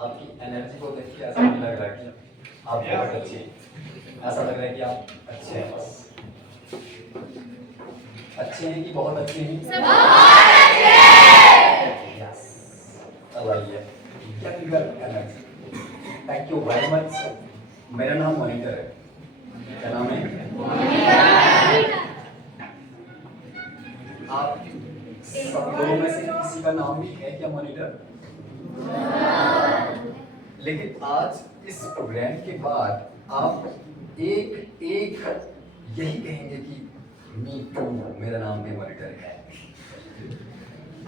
आपकी एनर्जी को देख के ऐसा नहीं लग रहा कि आप बहुत अच्छे हैं, ऐसा लग रहा है कि आप अच्छे हैं। बस अच्छे हैं कि बहुत अच्छे हैं? यस, आइए younger energy. Thank you very much. मेरा नाम मॉनिटर है। क्या नाम है? आप सब लोगों में से किसी का नाम भी है क्या मॉनिटर? लेकिन आज इस प्रोग्राम के बाद आप एक एक यही कहेंगे कि मी टू, मेरा नाम भी मॉनिटर है।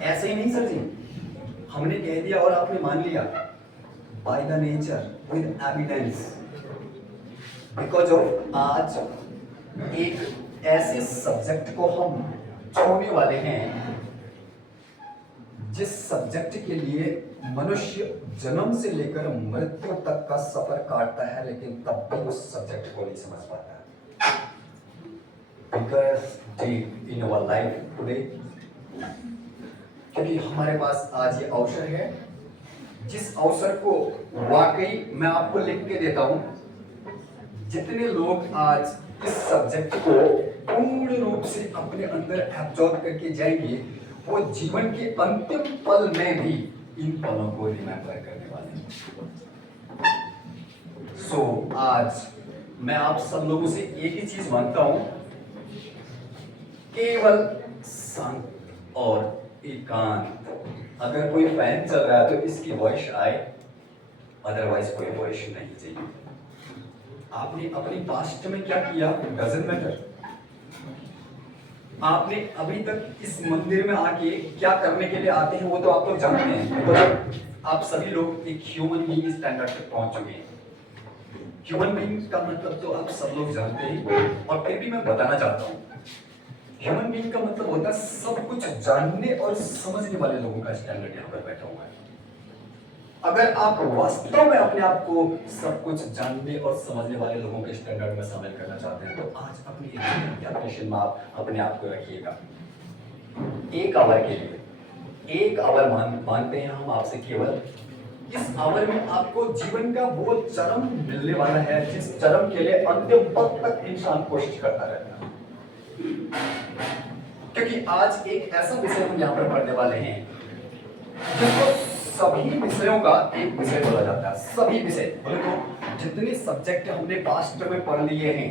ऐसे ही नहीं सर जी, हमने कह दिया और आपने मान लिया। By the nature, with evidence, because of आज एक ऐसे सब्जेक्ट को हम छूने वाले हैं जिस सब्जेक्ट के लिए मनुष्य जन्म से लेकर मृत्यु तक का सफर काटता है, लेकिन तब भी उस सब्जेक्ट को नहीं समझ पाता। Because deep in our life today, क्योंकि हमारे पास आज ये अवसर है, जिस अवसर को वाकई मैं आपको लिख के देता हूं। जितने लोग आज इस सब्जेक्ट को पूर्ण रूप से अपने अंदर एब्जॉर्ब करके जाएंगे, वो जीवन के अंतिम पल में भी इन पलों को रिमेंबर करने वाले हैं। सो आज मैं आप सब लोगों से एक ही चीज मांगता हूं, केवल शांत और एकांत। अगर कोई फैन चल रहा है तो इसकी वॉइस आए, अदरवाइज कोई वॉइस नहीं चाहिए। आपने अपनी पास्ट में क्या किया डजंट मैटर। आपने अभी तक इस मंदिर में आके क्या करने के लिए आते हैं वो तो आप लोग जानते हैं। तो आप सभी लोग एक ह्यूमन बीइंग स्टैंडर्ड तक पहुंच चुके हैं। ह्यूमन बीइंग का मतलब तो आप सब लोग जानते हैं, और फिर भी मैं बताना चाहता हूं। ह्यूमन बीइंग का मतलब होता है सब कुछ जानने और समझने वाले लोगों का स्टैंडर्ड यहाँ पर बैठा हुआ है। अगर आप वास्तव में अपने आप को सब कुछ जानने और समझने वाले लोगों के स्टैंडर्ड में शामिल करना चाहते हैं, तो आज अपनी एप्लीकेशन में आप अपने आप को रखिएगा। एक आवर के लिए, एक आवर मानते हैं हम आपसे केवल। इस आवर में आपको जीवन का वो चरम मिलने वाला है जिस चरम के लिए अंतिम पल तक इंसान कोशिश करता रहता है। क्योंकि आज एक ऐसा विषय हम यहाँ पर पढ़ने वाले हैं जिसको सभी विषयों का एक विषय बोला जाता है। सभी विषय बोले तो जितने सब्जेक्ट हमने पास्ट में पढ़ लिए हैं,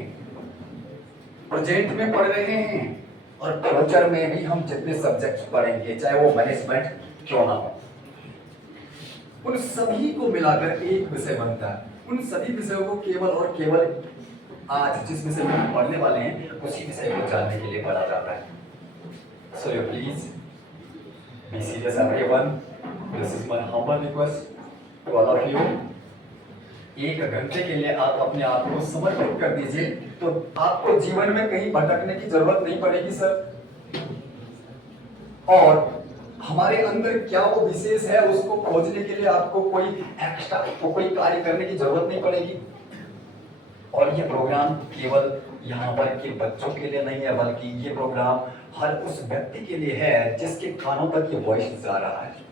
प्रेजेंट में पढ़ रहे हैं, और फ्यूचर में भी हम जितने सब्जेक्ट पढ़ेंगे, चाहे वो मैनेजमेंट क्यों ना हो, उन सभी को मिलाकर एक विषय बनता है। उन सभी विषयों को केवल और केवल आज जिस विषय में हम पढ़ने वाले हैं उसी विषय को जानने के लिए पढ़ा जाता है। So you please be serious everyone. This is my humble request to all of you. एक घंटे के लिए आप अपने आप को समर्पित कर दीजिए, तो आपको जीवन में कहीं भटकने की जरूरत नहीं पड़ेगी सर। और हमारे अंदर क्या वो विशेष है उसको खोजने के लिए आपको कोई एक्स्ट्रा कोई कार्य करने की जरूरत नहीं पड़ेगी। और ये प्रोग्राम केवल यहाँ पर के बच्चों के लिए नहीं है, बल्कि ये प्रोग्राम हर उस व्यक्ति के लिए है जिसके कानों तक ये वॉइस जा रहा है।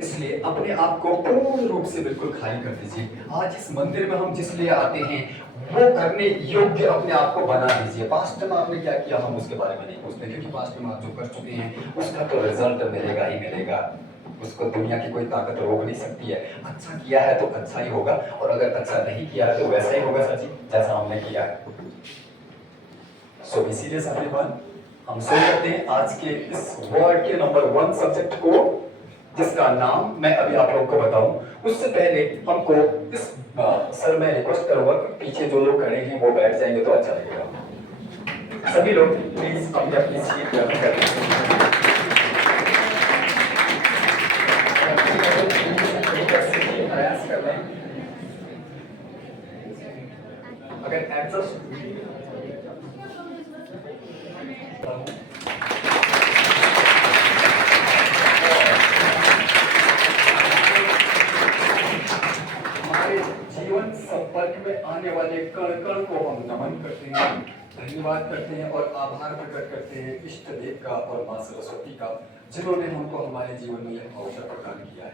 इसलिए अपने आप को पूर्ण रूप से बिल्कुल खाली कर दीजिए। आज इस मंदिर में हम जिस लिए आते हैं वो करने योग्य अपने आप को बना दीजिए। पास्ट में आपने क्या किया हम उसके बारे में नहीं पूछते, क्योंकि पास्ट में आप जो कर चुके हैं उसका तो रिजल्ट मिलेगा ही मिलेगा। उसको दुनिया की कोई ताकत रोक नहीं सकती है। अच्छा किया है तो अच्छा ही होगा, और अगर अच्छा नहीं किया है तो वैसा ही होगा सची जैसा हमने किया है। सो बी सीरियस एवरीवन। हम शुरू करते हैं आज के इस वर्ल्ड के नंबर 1 सब्जेक्ट को, जिसका नाम मैं अभी आप लोगों को बताऊं। उससे पहले हमको इस सर मैं रिक्वेस्ट करूंगा कि पीछे जो लोग खड़े हैं वो बैठ जाएंगे तो अच्छा लगेगा। सभी लोग प्लीज अपनी अपनी सीट ग्रहण करें। प्रयास कर लें। अगर एडजस्ट संपर्क में आने वाले कण कण को हम नमन करते हैं, धन्यवाद करते हैं और आभार प्रकट करते हैं इष्ट देव का और मां सरस्वती का, जिन्होंने हमको हमारे जीवन में यह अवसर प्रदान किया है।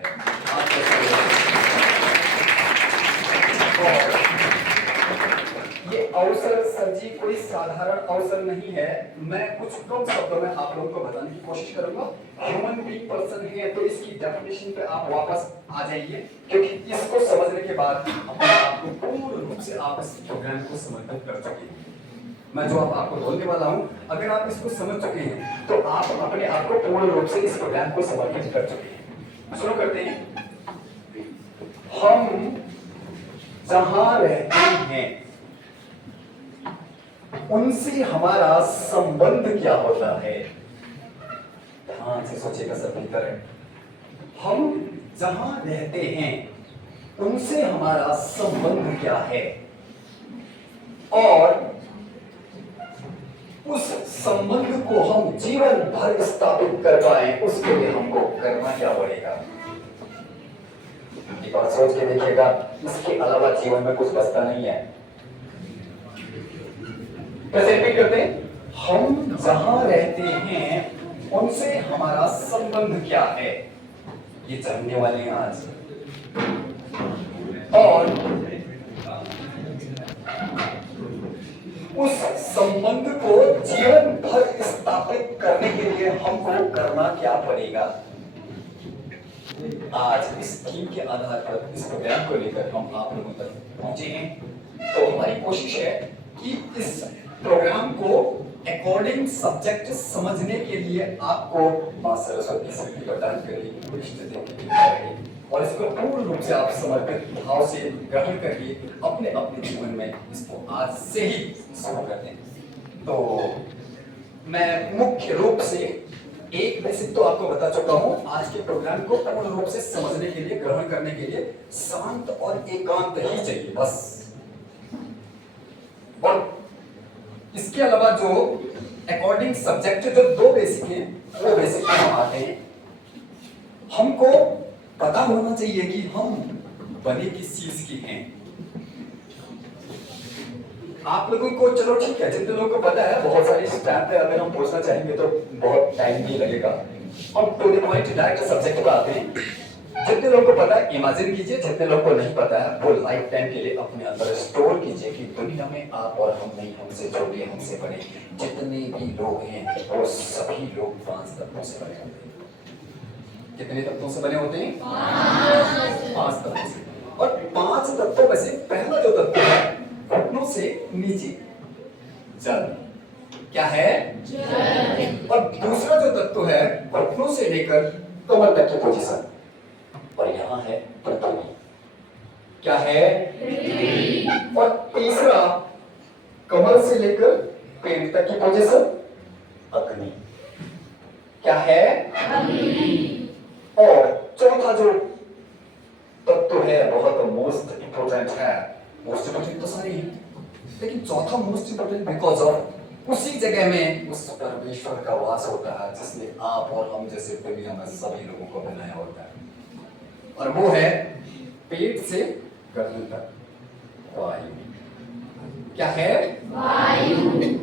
कोई साधारण अवसर नहीं है। मैं कुछ कम शब्दों में आप लोगों को बताने की कोशिश करूंगा। ह्यूमन बीइंग पर्सन है तो इसकी डेफिनेशन पे आप वापस आ जाइए, क्योंकि इसको समझने के बाद अपने आप को पूर्ण रूप से आप इस प्रोग्राम को समर्पित कर सकें। मैं जो अब आपको बोलने वाला हूं, अगर आप इसको समझ चुके हैं तो आप अपने आप को पूर्ण रूप से इस प्रोग्राम को समर्पित कर चुके हैं। शुरू करते हैं। हम जहां रहते हैं उनसे हमारा संबंध क्या होता है? ध्यान से सोचिएगा सभी तरह। हम जहां रहते हैं उनसे हमारा संबंध क्या है, और उस संबंध को हम जीवन भर स्थापित कर पाए उसके लिए हमको करना क्या पड़ेगा? एक बार सोच के देखिएगा, इसके अलावा जीवन में कुछ बचता नहीं है। रिपीट करते हैं। हम जहां रहते हैं उनसे हमारा संबंध क्या है, ये जानने वाले हैं आज। और उस संबंध को जीवन भर स्थापित करने के लिए हमको करना क्या पड़ेगा? आज इस थीम के आधार पर इस प्रोग्राम को लेकर हम आप लोगों तक पहुंचे हैं। तो हमारी कोशिश है कि इस प्रोग्राम को अकॉर्डिंग सब्जेक्ट समझने के लिए आपको मां सरस्वती से प्रदान करेगी, इष्ट देवी, और इसको पूर्ण रूप से आप समर्पित भाव से ग्रहण करके अपने अपने जीवन में इसको आज से ही शुरू कर दें। तो मैं मुख्य रूप से एक बेसिक तो आपको बता चुका हूं। आज के प्रोग्राम को पूर्ण रूप से समझने के लिए, ग्रहण करने के लिए शांत और एकांत ही चाहिए बस। और इसके अलावा जो अकॉर्डिंग सब्जेक्ट जो दो बेसिक हैं, वो बेसिक में हम आते हैं। हमको पता होना चाहिए कि हम बने किस चीज की हैं। आप लोगों को चलो ठीक है, जितने लोगों को पता है, बहुत सारी स्टैम्प है, अगर हम पूछना चाहेंगे तो बहुत टाइम भी लगेगा। हम to the point direct subject पर आते हैं। जितने लोगों को पता है इमेजिन कीजिए, जितने लोगों को नहीं पता है वो लाइफ टाइम के लिए अपने अंदर स्टोर कीजिए कि दुनिया में आप और हम नहीं, हमसे छोटे, हमसे बड़े जितने भी लोग हैं वो सभी लोग 5 तत्वों से बने होते हैं। कितने तत्वों से बने होते हैं? 5 तत्वों से। और 5 तत्वों में से पहला जो तत्व है घुटनों से नीचे जल, क्या है? जल। और दूसरा जो तत्व है घुटनों से लेकर कमर तक की पोजीशन, और यहाँ है पृथ्वी, क्या है? पृथ्वी। और तीसरा कमर से लेकर पेट तक की पोजीशन अग्नि, क्या है? अग्नि। और चौथा जो तत्व है बहुत मोस्ट इंपोर्टेंट है। मोस्ट इंपोर्टेंट तो सारे हैं, लेकिन चौथा मोस्ट इंपोर्टेंट बिकॉज ऑफ उसी जगह में उस परमेश्वर का वास होता है जिसने आप और हम जैसे दुनिया में सभी लोगों को बनाया होता है, और वो है पेट से गर्दन तक वायु, क्या है? वायु।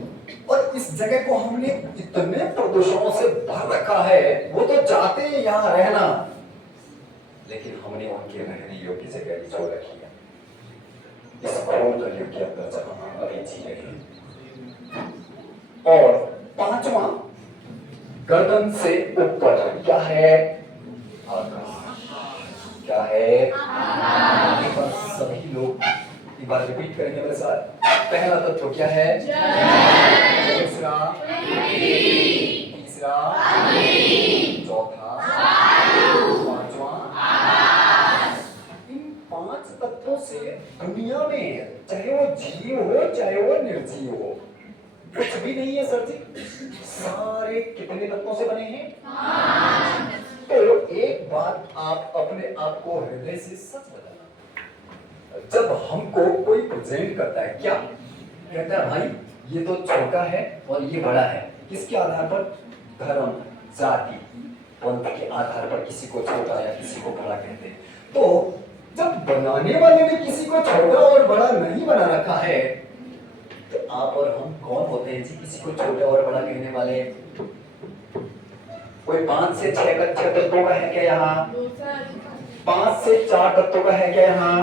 और इस जगह को हमने इतने प्रदूषणों से भर रखा है, वो तो चाहते हैं यहाँ रहना, लेकिन हमने उनके रहने योग्य जगह भी छोड़ रखी है इस भूमि के अंदर जहां अभी जी रहे हैं। और पांचवा गर्दन से ऊपर क्या है? आकाश, क्या है? आकाश। सभी लोग एक बार रिपीट करेंगे मेरे साथ। पहला तत्व क्या है? जल। दूसरा पृथ्वी, तीसरा अग्नि, चौथा वायु, पांचवा आकाश। इन 5 तत्वों से दुनिया में चाहे वो जीव हो चाहे वो निर्जीव हो कुछ भी नहीं है सर जी। सारे कितने तत्वों से बने हैं? 5। तो एक बात आप अपने आप को हृदय से सच बताना, जब हमको कोई प्रेजेंट करता है, क्या कहता है? भाई ये तो छोटा है और ये बड़ा है। किसके आधार पर? धर्म, जाति, पंथ के आधार पर किसी को छोटा या किसी को बड़ा कहते हैं। तो जब बनाने वाले ने किसी को छोटा और बड़ा नहीं बना रखा है, तो आप और हम कौन होते हैं जी किसी को छोटा और बड़ा कहने वाले? कोई 5 से 6 तत्वों का है क्या यहाँ? 5 से 4 तत्वों का है क्या यहाँ?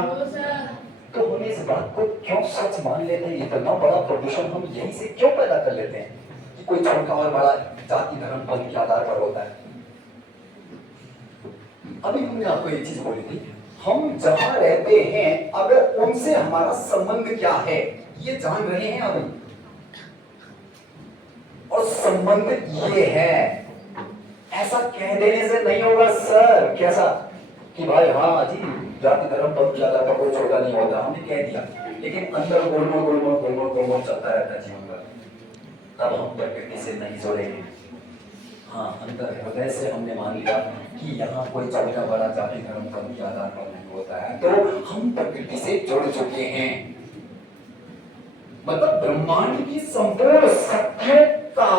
तो हम इस बात को क्यों सच मान लेते हैं? इतना बड़ा प्रदूषण हम यहीं से क्यों पैदा कर लेते हैं कि कोई छोटा और बड़ा जाति धर्म पंथ के आधार पर होता है? अभी हमने आपको एक चीज बोली थी, हम जहां रहते हैं अगर उनसे हमारा संबंध क्या है ये जान रहे हैं अभी, और संबंध ये है। ऐसा कह देने से नहीं होगा सर, कैसा कि भाई हाँ जी जाति धर्म पंथ के आधार पर कोई छोटा नहीं होता, हमने कह दिया, लेकिन अंदर गोलमोल चलता रहता है जीवन भर, तब हम प्रकृति से नहीं जुड़ेंगे। हाँ, अंदर हृदय से हमने मान लिया कि यहाँ कोई छोटा बड़ा जाति धर्म पंथ के आधार पर नहीं होता है, तो हम प्रकृति से जुड़ चुके हैं। मतलब ब्रह्मांड की संपूर्ण सत्य का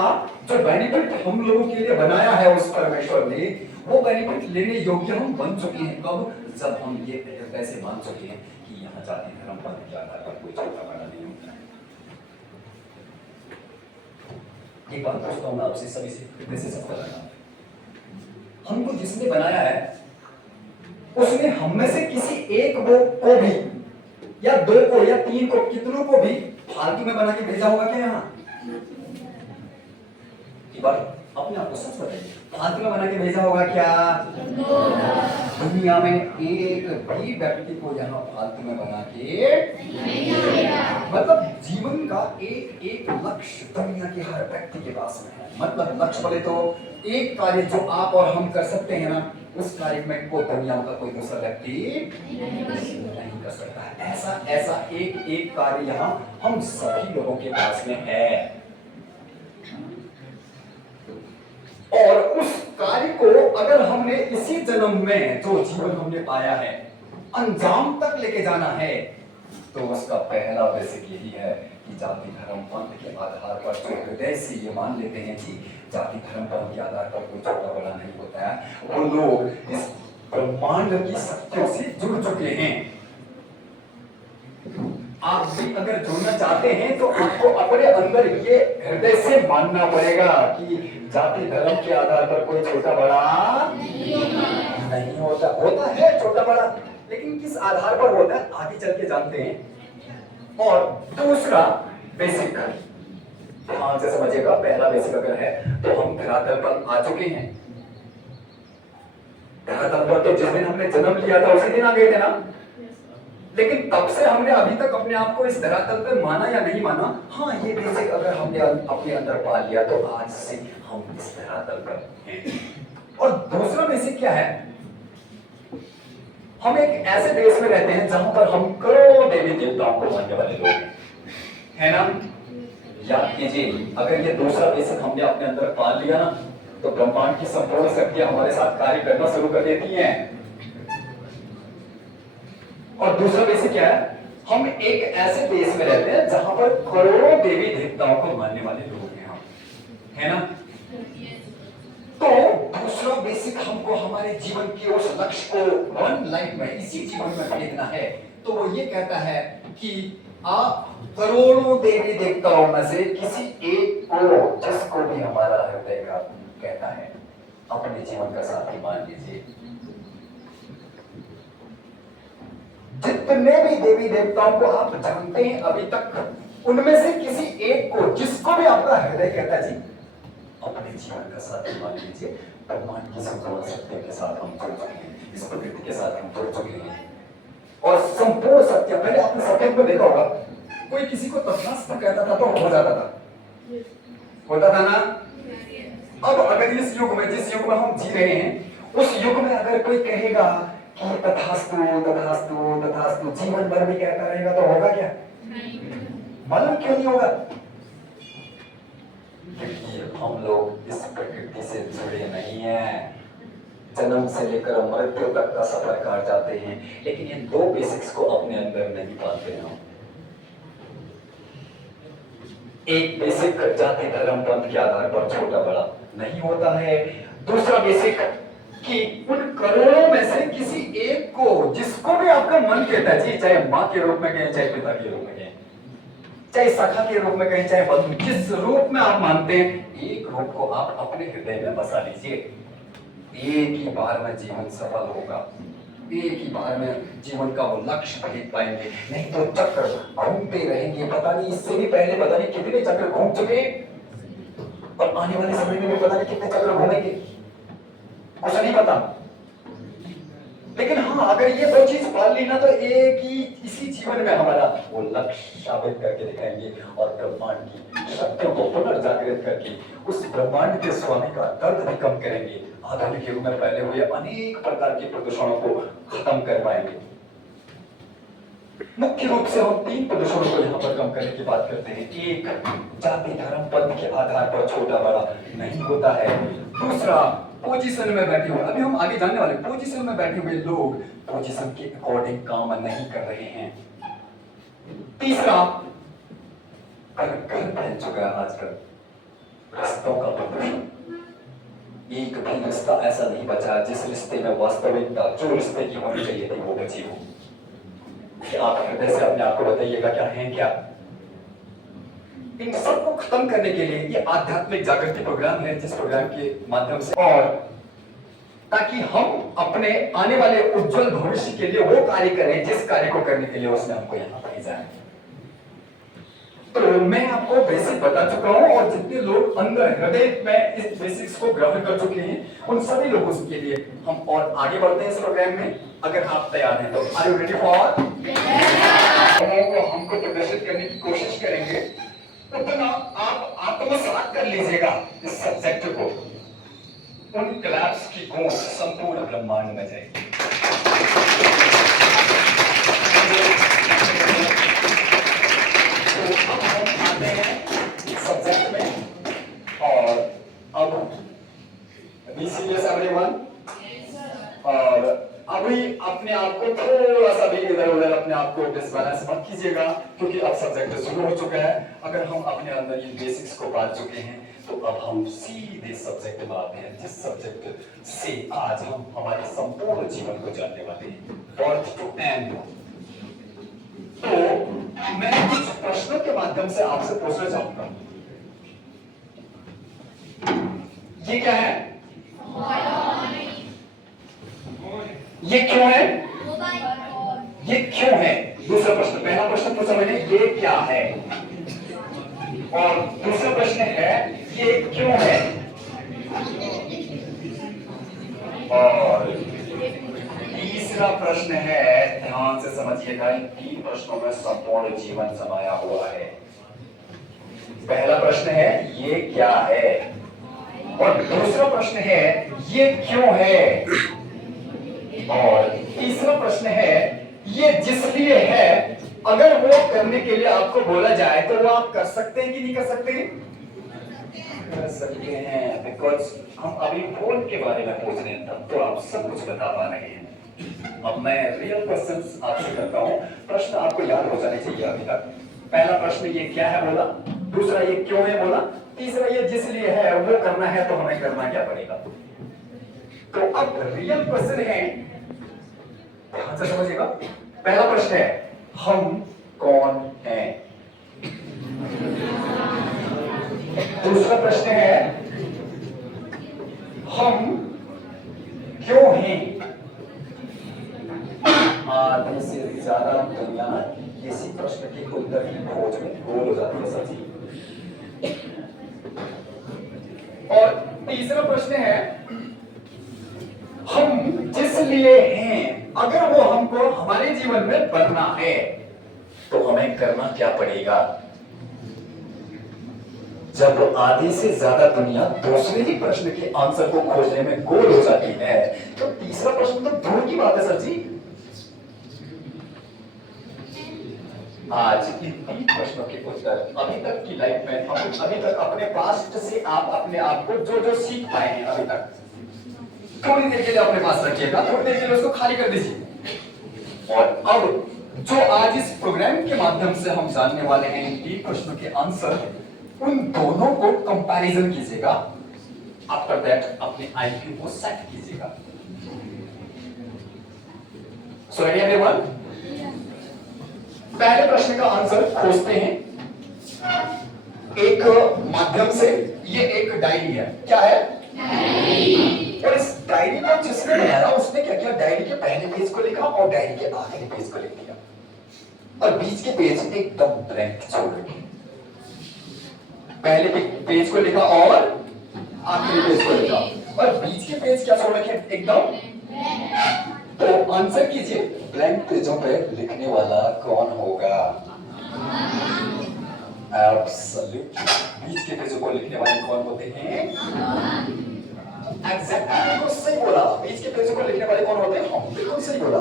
जो बेनिफिट हम लोगों के लिए बनाया है उस परमेश्वर ने, वो बेनिफिट लेने योग्य हम बन चुके हैं। कब? जब हम ये हृदय से मान चुके हैं कि यहाँ जाति धर्म पंथ के आधार पर कोई छोटा बड़ा नहीं होता है। एक बात पूछता हूँ मैं आपसे, सभी से हृदय से सबका लगा, हमको जिसने बनाया है उसने हम में से किसी एक को भी या दो को या तीन को, कितनों को भी फालतू में बना के भेजा होगा क्या यहाँ? अपने आप को सच बताइए, फालतू में बना के भेजा होगा क्या? दुनिया में एक भी व्यक्ति को यहाँ फालतू में बना के, मतलब जीवन का एक एक लक्ष्य दुनिया के हर व्यक्ति के पास में है। मतलब लक्ष्य बोले तो एक कार्य जो आप और हम कर सकते हैं ना, उस कार्य में को दुनिया का कोई दूसरा व्यक्ति नहीं कर सकता है। ऐसा ऐसा एक एक कार्य यहाँ हम सभी लोगों के पास में है, और उस कार्य को अगर हमने इसी जन्म में जो जीवन हमने पाया है अंजाम तक लेके जाना है, तो उसका पहला बेसिक यही है कि जाति धर्म पंथ के आधार पर जो हृदय से ये मान लेते हैं कि जाति धर्म पंथ के आधार पर कोई छोटा बड़ा नहीं होता है, वो लोग इस ब्रह्मांड की सत्यों से जुड़ चुके हैं। आप भी अगर जुड़ना चाहते हैं तो आपको अपने अंदर ये हृदय से मानना पड़ेगा कि जाति धर्म के आधार पर कोई छोटा बड़ा नहीं होता। होता है छोटा बड़ा, लेकिन किस आधार पर होता है आगे चल के जानते हैं। और दूसरा बेसिक, हाँ से समझिएगा, पहला बेसिक अगर है तो हम धरातल पर आ चुके हैं। धरातल पर तो जिस दिन हमने जन्म लिया था उसी दिन आ गए थे ना, लेकिन तब से हमने अभी तक अपने आप को इस धरातल पर माना या नहीं माना? हाँ, ये बेसिक अगर हमने अपने अंदर पा लिया तो आज से हम इस धरातल पर हैं। और दूसरा बेसिक क्या है? हम एक ऐसे देश में रहते हैं जहां पर हम करोड़ों देवी देवताओं को मानने वाले लोग हैं, है ना? याद कीजिए, अगर ये दूसरा बेसिक हमने अपने अंदर पा लिया ना, तो ब्रह्मांड की संपूर्ण शक्तियां हमारे साथ कार्य करना शुरू कर देती हैं। और दूसरा बेसिक क्या है? हम एक ऐसे देश में रहते हैं जहां पर करोड़ों देवी देवताओं को मानने वाले लोग हैं हम, है ना? तो दूसरा बेसिक हमको हमारे जीवन के उस लक्ष्य को वन लाइफ में, इसी जीवन में भेजना है। तो वो ये कहता है कि आप करोड़ों देवी देवताओं में से किसी एक को, जिसको भी हमारा हृदय का कहता है, अपने जीवन का साथी मान लीजिए। जितने भी देवी देवताओं को आप जानते हैं अभी तक, उनमें से किसी एक को, जिसको भी आपका हृदय कहता है जी, अपने जीवन का साथी मान लीजिए। ब्रह्मांड की संपूर्ण सत्य के साथ हम जुड़ चुके हैं, इस प्रकृति के साथ हम जुड़ चुके हैं, और संपूर्ण सत्य, पहले आपने सत्य को देखा होगा, कोई किसी को तथास्तु कहता था तो हो जाता था, होता था ना? अब अगर इस युग में, जिस युग में हम जी रहे हैं, उस युग में अगर कोई कहेगा कि तथास्तु तथास्तु तथास्तु जीवन भर भी कहता रहेगा तो होगा क्या? मालूम क्यों नहीं होगा? क्योंकि हम लोग इस प्रकृति से जुड़े नहीं हैं। जन्म से लेकर मृत्यु तक का सफर काट जाते हैं, लेकिन इन दो बेसिक्स को अपने अंदर नहीं पाते हैं। एक बेसिक जाति धर्म पंथ के आधार पर छोटा बड़ा नहीं होता है। दूसरा बेसिक कि उन करोड़ों में से किसी एक को, जिसको भी आपका मन कहता है जी, चाहे माँ के रूप में कहें, चाहे पिता के रूप में कहें, चाहे सखा के रूप में कहें, चाहे बंधु, जिस रूप में आप मानते हैं, एक रूप को आप अपने हृदय में बसा लीजिए। एक ही बार में जीवन सफल होगा, एक ही बार में जीवन का वो लक्ष्य भेद पाएंगे, नहीं तो चक्र घूमते रहेंगे। पता नहीं इससे भी पहले पता नहीं कितने चक्र घूम चुके, और आने वाले समय में भी पता नहीं कितने चक्र घूमेंगे, कुछ नहीं पता। लेकिन हाँ, अगर ये दो चीज पाल ली ना, तो एक ही इसी जीवन में हमारा वो लक्ष्य साबित करके दिखाएंगे, और ब्रह्मांड की शक्तियों को पुनर्जागृत करके उस ब्रह्मांड के स्वामी का दर्द भी कम करेंगे। आधुनिक युग में फैले हुए अनेक प्रकार के प्रदूषणों को खत्म कर पाएंगे। मुख्य रूप से हम 3 प्रदूषणों को यहाँ पर कम करने की बात करते हैं। एक, जाति धर्म पद के आधार पर छोटा बड़ा नहीं होता है। दूसरा, पोजीशन में बैठे हुए, अभी हम आगे जानने वाले, पोजीशन में बैठे हुए लोग पोजीशन के अकॉर्डिंग काम नहीं कर रहे हैं। तीसरा, घर फैल चुका है आजकल रिश्तों का प्रदूषण। एक भी रिश्ता ऐसा नहीं बचा जिस रिश्ते में वास्तविकता, जो रिश्ते की होनी चाहिए थी, वो बची हो। आप हृदय से अपने आप को बताइएगा, क्या है क्या? इन सबको खत्म करने के लिए ये आध्यात्मिक जागृति प्रोग्राम है, जिस प्रोग्राम के माध्यम से, और ताकि हम अपने आने वाले उज्जवल भविष्य के लिए वो कार्य करें जिस कार्य को करने के लिए उसने हमको यहाँ भेजा है। तो मैं आपको बेसिक बता चुका हूं, और जितने लोग अंदर हृदय में इस बेसिक्स को ग्रहण कर चुके हैं, उन सभी लोगों के लिए हम और आगे बढ़ते हैं इस प्रोग्राम में। अगर आप तैयार हैं तो आर यू रेडी फॉर? हमको प्रदर्शित करने की कोशिश करेंगे, उतना आप आत्मसात कर लीजिएगा इस सब्जेक्ट को। उन क्लैप्स की गूंज संपूर्ण ब्रह्मांड में जाएगी। तो अब हम आते हैं सब्जेक्ट में, और अब बी सीरियस एवरीवन, और अभी अपने आप को थोड़ा सा भी इधर उधर अपने आप को डिसबैलेंस मत कीजिएगा, क्योंकि अब सब्जेक्ट शुरू हो चुका है। अगर हम अपने अंदर ये बेसिक्स को बांध चुके हैं, तो अब हम सीधे सब्जेक्ट में आते हैं, जिस सब्जेक्ट से आज हम हमारे संपूर्ण जीवन को जानने वाले हैं, बर्थ टू एंड। तो मैं कुछ प्रश्नों के माध्यम से आपसे पूछना चाहूंगा। ये क्या है? ये क्यों है? ये क्यों है? दूसरा प्रश्न। पहला प्रश्न पूछा मैंने, ये क्या है? और दूसरा प्रश्न है, ये क्यों है? और तीसरा प्रश्न है, ध्यान से समझिएगा, इन 3 प्रश्नों में संपूर्ण जीवन समाया हुआ है। पहला प्रश्न है, ये क्या है? और दूसरा प्रश्न है, ये क्यों है? और तीसरा प्रश्न है, ये जिस लिए है, अगर वो करने के लिए आपको बोला जाए तो वो आप कर सकते हैं कि नहीं कर सकते? कर सकते हैं, बिकॉज हम अभी फोन के बारे में पूछ रहे हैं, तब तो आप सब कुछ बता पा रहे हैं। अब मैं रियल क्वेश्चंस आपसे करता हूं, प्रश्न आपको याद हो जाने चाहिए अभी तक। पहला प्रश्न ये क्या है बोला, दूसरा ये क्यों है बोला, तीसरा ये जिस लिए है, वो करना है तो हमें करना क्या पड़ेगा। तो अब रियल क्वेश्चन है, ध्यान से समझिएगा। पहला प्रश्न है, हम कौन हैं? दूसरा प्रश्न है, हम क्यों हैं? आधे से ज्यादा दुनिया इसी प्रश्न के उत्तर की खोज में गोल हो जाती है सची। और तीसरा प्रश्न है, हम जिस लिए हैं, अगर वो हमको हमारे जीवन में बनना है तो हमें करना क्या पड़ेगा। जब आधे से ज्यादा दुनिया दूसरे ही प्रश्न के आंसर को खोजने में गोल हो जाती है, तो तीसरा प्रश्न तो दूर की बात है सर जी। आज इन 3 प्रश्नों के उत्तर अभी तक की लाइफ में, हम अभी तक अपने पास्ट से आप अपने आप को जो जो सीख पाए हैं अभी तक, थोड़ी देर के लिए अपने पास रखिएगा, थोड़ी देर के लिए उसको खाली कर दीजिए। और अब जो आज इस प्रोग्राम के माध्यम से हम जानने वाले हैं, इन 3 प्रश्नों के आंसर, उन दोनों को कंपैरिजन कीजिएगा। आफ्टर दैट अपने आईक्यू को सेट कीजिएगा। सो रेडी एवरीवन, पहले प्रश्न का आंसर खोजते हैं एक माध्यम से। ये एक डायरी है, क्या है? डायरी। और इस डायरी डायरी को जिसने बनाया उसने क्या किया, डायरी के पहले पेज को लिखा और डायरी के आखिरी पेज को लिख दिया और बीच के पेज एकदम ब्लैंक छोड़ दिए। पहले पेज को लिखा और आखिरी पेज को लिखा और बीच के पेज क्या छोड़ रखे एकदम। तो आंसर कीजिए, ब्लैंक पेजों पे लिखने वाला कौन होगा? एब्सोल्युटली बीच के पेजों को लिखने वाले कौन होते हैं? एग्जैक्टली बिल्कुल सही बोला, बीच के पेजों को लिखने वाले कौन होते हैं? हम, बिल्कुल सही बोला।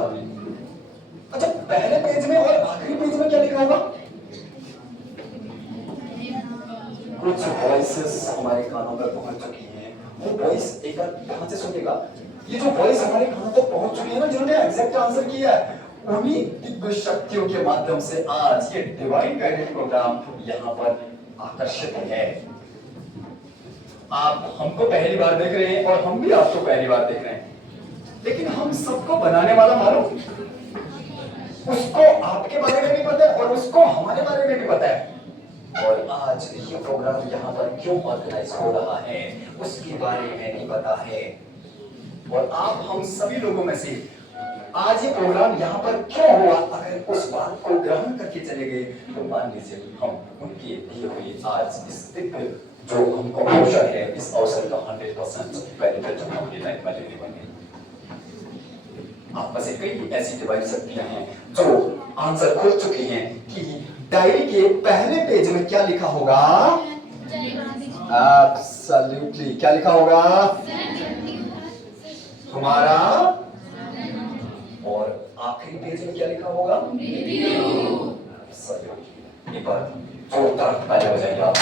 अच्छा, पहले पेज में और आखिरी पेज में क्या लिखा होगा? कुछ वॉइसेस हमारे कानों पर पहुंच चुकी हैं, वो वॉइस एक बार ध्यान से सुनिएगा। ये जो वॉइस हमारे कानों तक पहुंच चुकी है ना, जिन्होंने एग्जैक्ट आंसर किया है, उन्हीं दिव्य शक्तियों के माध्यम से आज ये डिवाइन गाइडेड प्रोग्राम यहाँ पर आकर्षित है। आप हमको पहली बार देख रहे हैं और हम भी आपको पहली बार देख रहे हैं, लेकिन हम सबको बनाने वाला मालूम, उसको आपके बारे में भी पता है और उसको हमारे बारे में भी पता है। और आज ये प्रोग्राम यहाँ पर क्यों ऑर्गेनाइज हो रहा है उसके बारे में नहीं पता है। और आप हम सभी लोगों में से आज ये प्रोग्राम यहाँ पर क्यों हुआ, अगर उस बात को ग्रहण करके चले गए तो मान लीजिए हम उनके दिए हुए आज इस दिव्य जो हमको अवसर है, इस अवसर का 100% बेनिफिट हम अपनी लाइफ में लेने वाले हैं। आप में से कई ऐसी डिवाइन शक्तियां हैं जो आंसर खोज चुकी हैं कि डायरी के पहले पेज में क्या लिखा होगा। एब्सोल्युटली क्या लिखा होगा? तुम्हारा। और आखिरी पेज में क्या लिखा होगा? एब्सोल्युटली। एक बार जोरदार ताली बजाइए आप।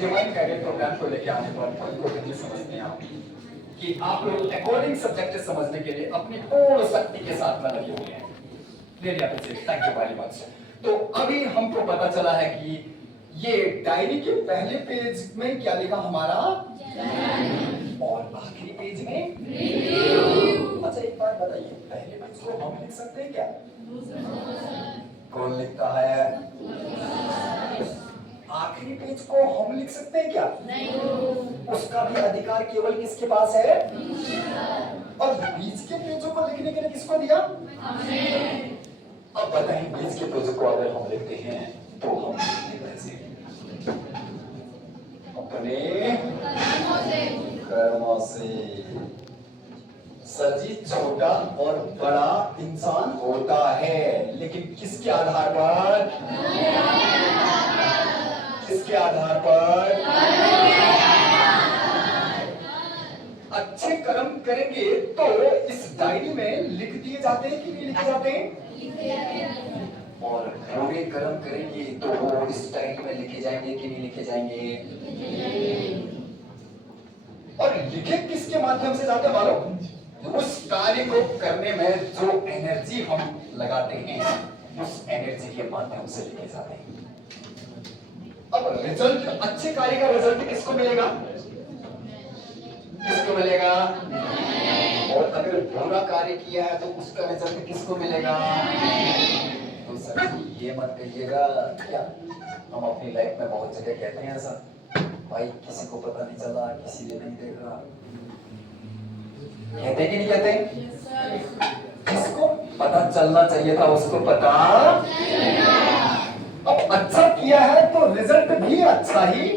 डिवाइन गाइडेड प्रोग्राम को लेके आने पर कोई समझते हैं आप कि आप लोग अकॉर्डिंग सब्जेक्ट समझने के लिए अपनी पूर्ण शक्ति के साथ में लगे हुए हैं। ले लिया तो थैंक यू वेरी मच। तो अभी हमको पता चला है कि ये डायरी के पहले पेज में क्या लिखा हमारा और आखिरी पेज में रिव्यू। अच्छा एक बात बताइए, पहले पेज को हम लिख सकते हैं क्या? कौन लिखता है? आखिरी पेज को हम लिख सकते हैं क्या? नहीं। उसका भी अधिकार केवल किसके पास है? और बीच के पेजों को लिखने के लिए किसको दिया? हमें। अब बताएं, बीच के पेजों को अगर हम लिखते हैं तो हम कैसे? अपने कर्मों से। सर जी, छोटा और बड़ा इंसान होता है, लेकिन किसके आधार पर? किसके आधार पर? अच्छे कर्म करेंगे तो इस डायरी में लिख दिए जाते हैं कि नहीं लिखे जाते हैं? और बुरे कर्म करेंगे तो वो इस डायरी में लिखे जाएंगे कि नहीं लिखे जाएंगे? और लिखे किसके माध्यम से जाते हैं मालूम? उस कार्य को करने में जो एनर्जी हम लगाते हैं, उस एनर्जी के माध्यम से लिखे जाते हैं। अब रिजल्ट, अच्छे कार्य का रिजल्ट किसको मिलेगा? किसको मिलेगा? और अगर बुरा कार्य किया है तो उसका रिजल्ट किसको मिलेगा? तो सर ये मत कहिएगा क्या, हम अपनी लाइफ में बहुत जगह कहते हैं ऐसा, भाई किसी को पता नहीं चला, किसी ने नहीं देखा, कहते कि नहीं कहते? जिसको पता चलना चाहिए था उसको पता। अब अच्छा किया है तो रिजल्ट भी अच्छा ही,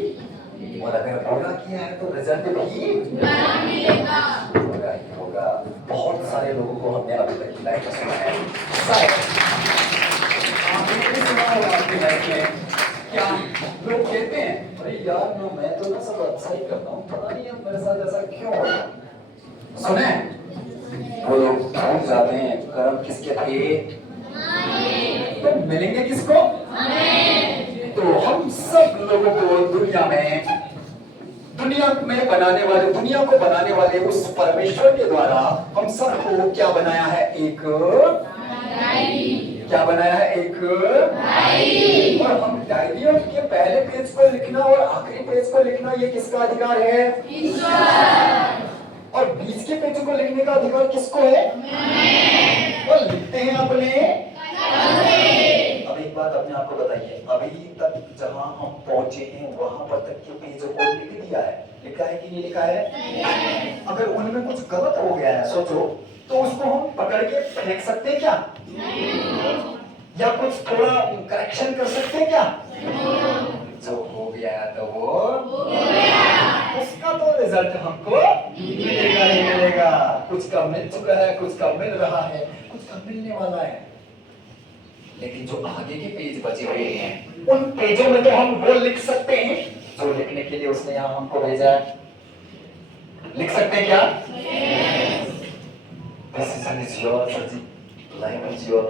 और अगर बुरा किया है तो रिजल्ट भी बुरा ही होगा। बहुत सारे लोगों को हमने अभी तक की लाइफ में सुना है, आपने भी सुना होगा आपकी लाइफ में, क्या लोग कहते हैं अरे यार ना मैं तो ना सब अच्छा ही करता हूँ, पता नहीं अब मेरे साथ ऐसा क्यों हो रहा। सुने, वो लोग भूल जाते हैं कर्म किसके थे, तो मिलेंगे किसको? तो हम सब लोगों को दुनिया में बनाने वाले, दुनिया को बनाने वाले उस परमेश्वर के द्वारा हम सबको क्या बनाया है? एक डायरी। क्या बनाया है? एक डायरी। और हम डायरियों के पहले पेज को लिखना और आखिरी पेज को लिखना, ये किसका अधिकार है? और बीच के पेजों को लिखने का अधिकार किसको है? और लिखते हैं अपने। अब एक बात अपने आप को बताइए, अभी तक जहां हम पहुंचे हैं वहां पर तक के पेज को लिख दिया है, लिखा है कि नहीं लिखा है? अगर उनमें कुछ गलत हो गया है सोचो, तो उसको हम पकड़ के फेंक सकते हैं क्या? या कुछ थोड़ा करेक्शन कर सकते हैं क्या? जो हो गया तो वो हो गया, उसका तो रिजल्ट हमको मिलेगा ही मिलेगा। कुछ का मिल चुका है, कुछ का मिल रहा है, कुछ का मिलने वाला है। लेकिन जो आगे के पेज बचे हुए हैं, उन पेजों में तो हम वो लिख सकते हैं जो लिखने के लिए उसने यहाँ हमको भेजा है। लिख सकते हैं क्या? Decision is your sir ji, life is your.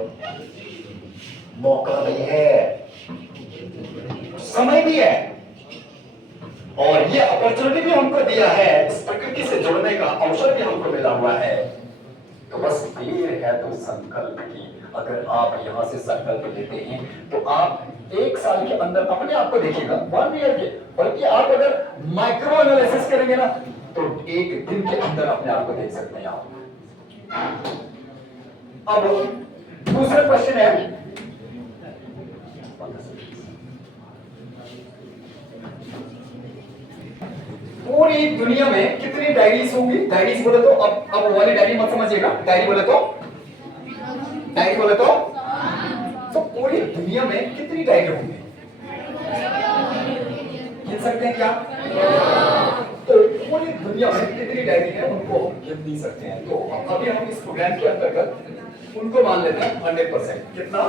मौका भी है, समय भी है, और ये अपॉर्चुनिटी भी हमको दिया है, इस प्रकृति से जुड़ने का अवसर भी हमको मिला हुआ है। तो बस देर है तो संकल्प की। अगर आप यहाँ से संकल्प लेते हैं तो आप एक साल के अंदर अपने आप को देखिएगा, 1 ईयर के, बल्कि आप अगर माइक्रो एनालिसिस करेंगे ना तो एक दिन के अंदर अपने आप को देख सकते हैं आप। अब दूसरा क्वेश्चन है, पूरी दुनिया में कितनी डायरीज होंगी? डायरीज बोले तो अब वो वाली डायरी मत समझिएगा, डायरी बोले तो पूरी दुनिया में कितनी डायरी होंगी? गिन सकते हैं क्या? तो पूरी दुनिया में कितनी डायरी है उनको हम गिन नहीं सकते हैं। तो अभी हम इस प्रोग्राम के अंतर्गत उनको मान लेते हैं 100%। कितना?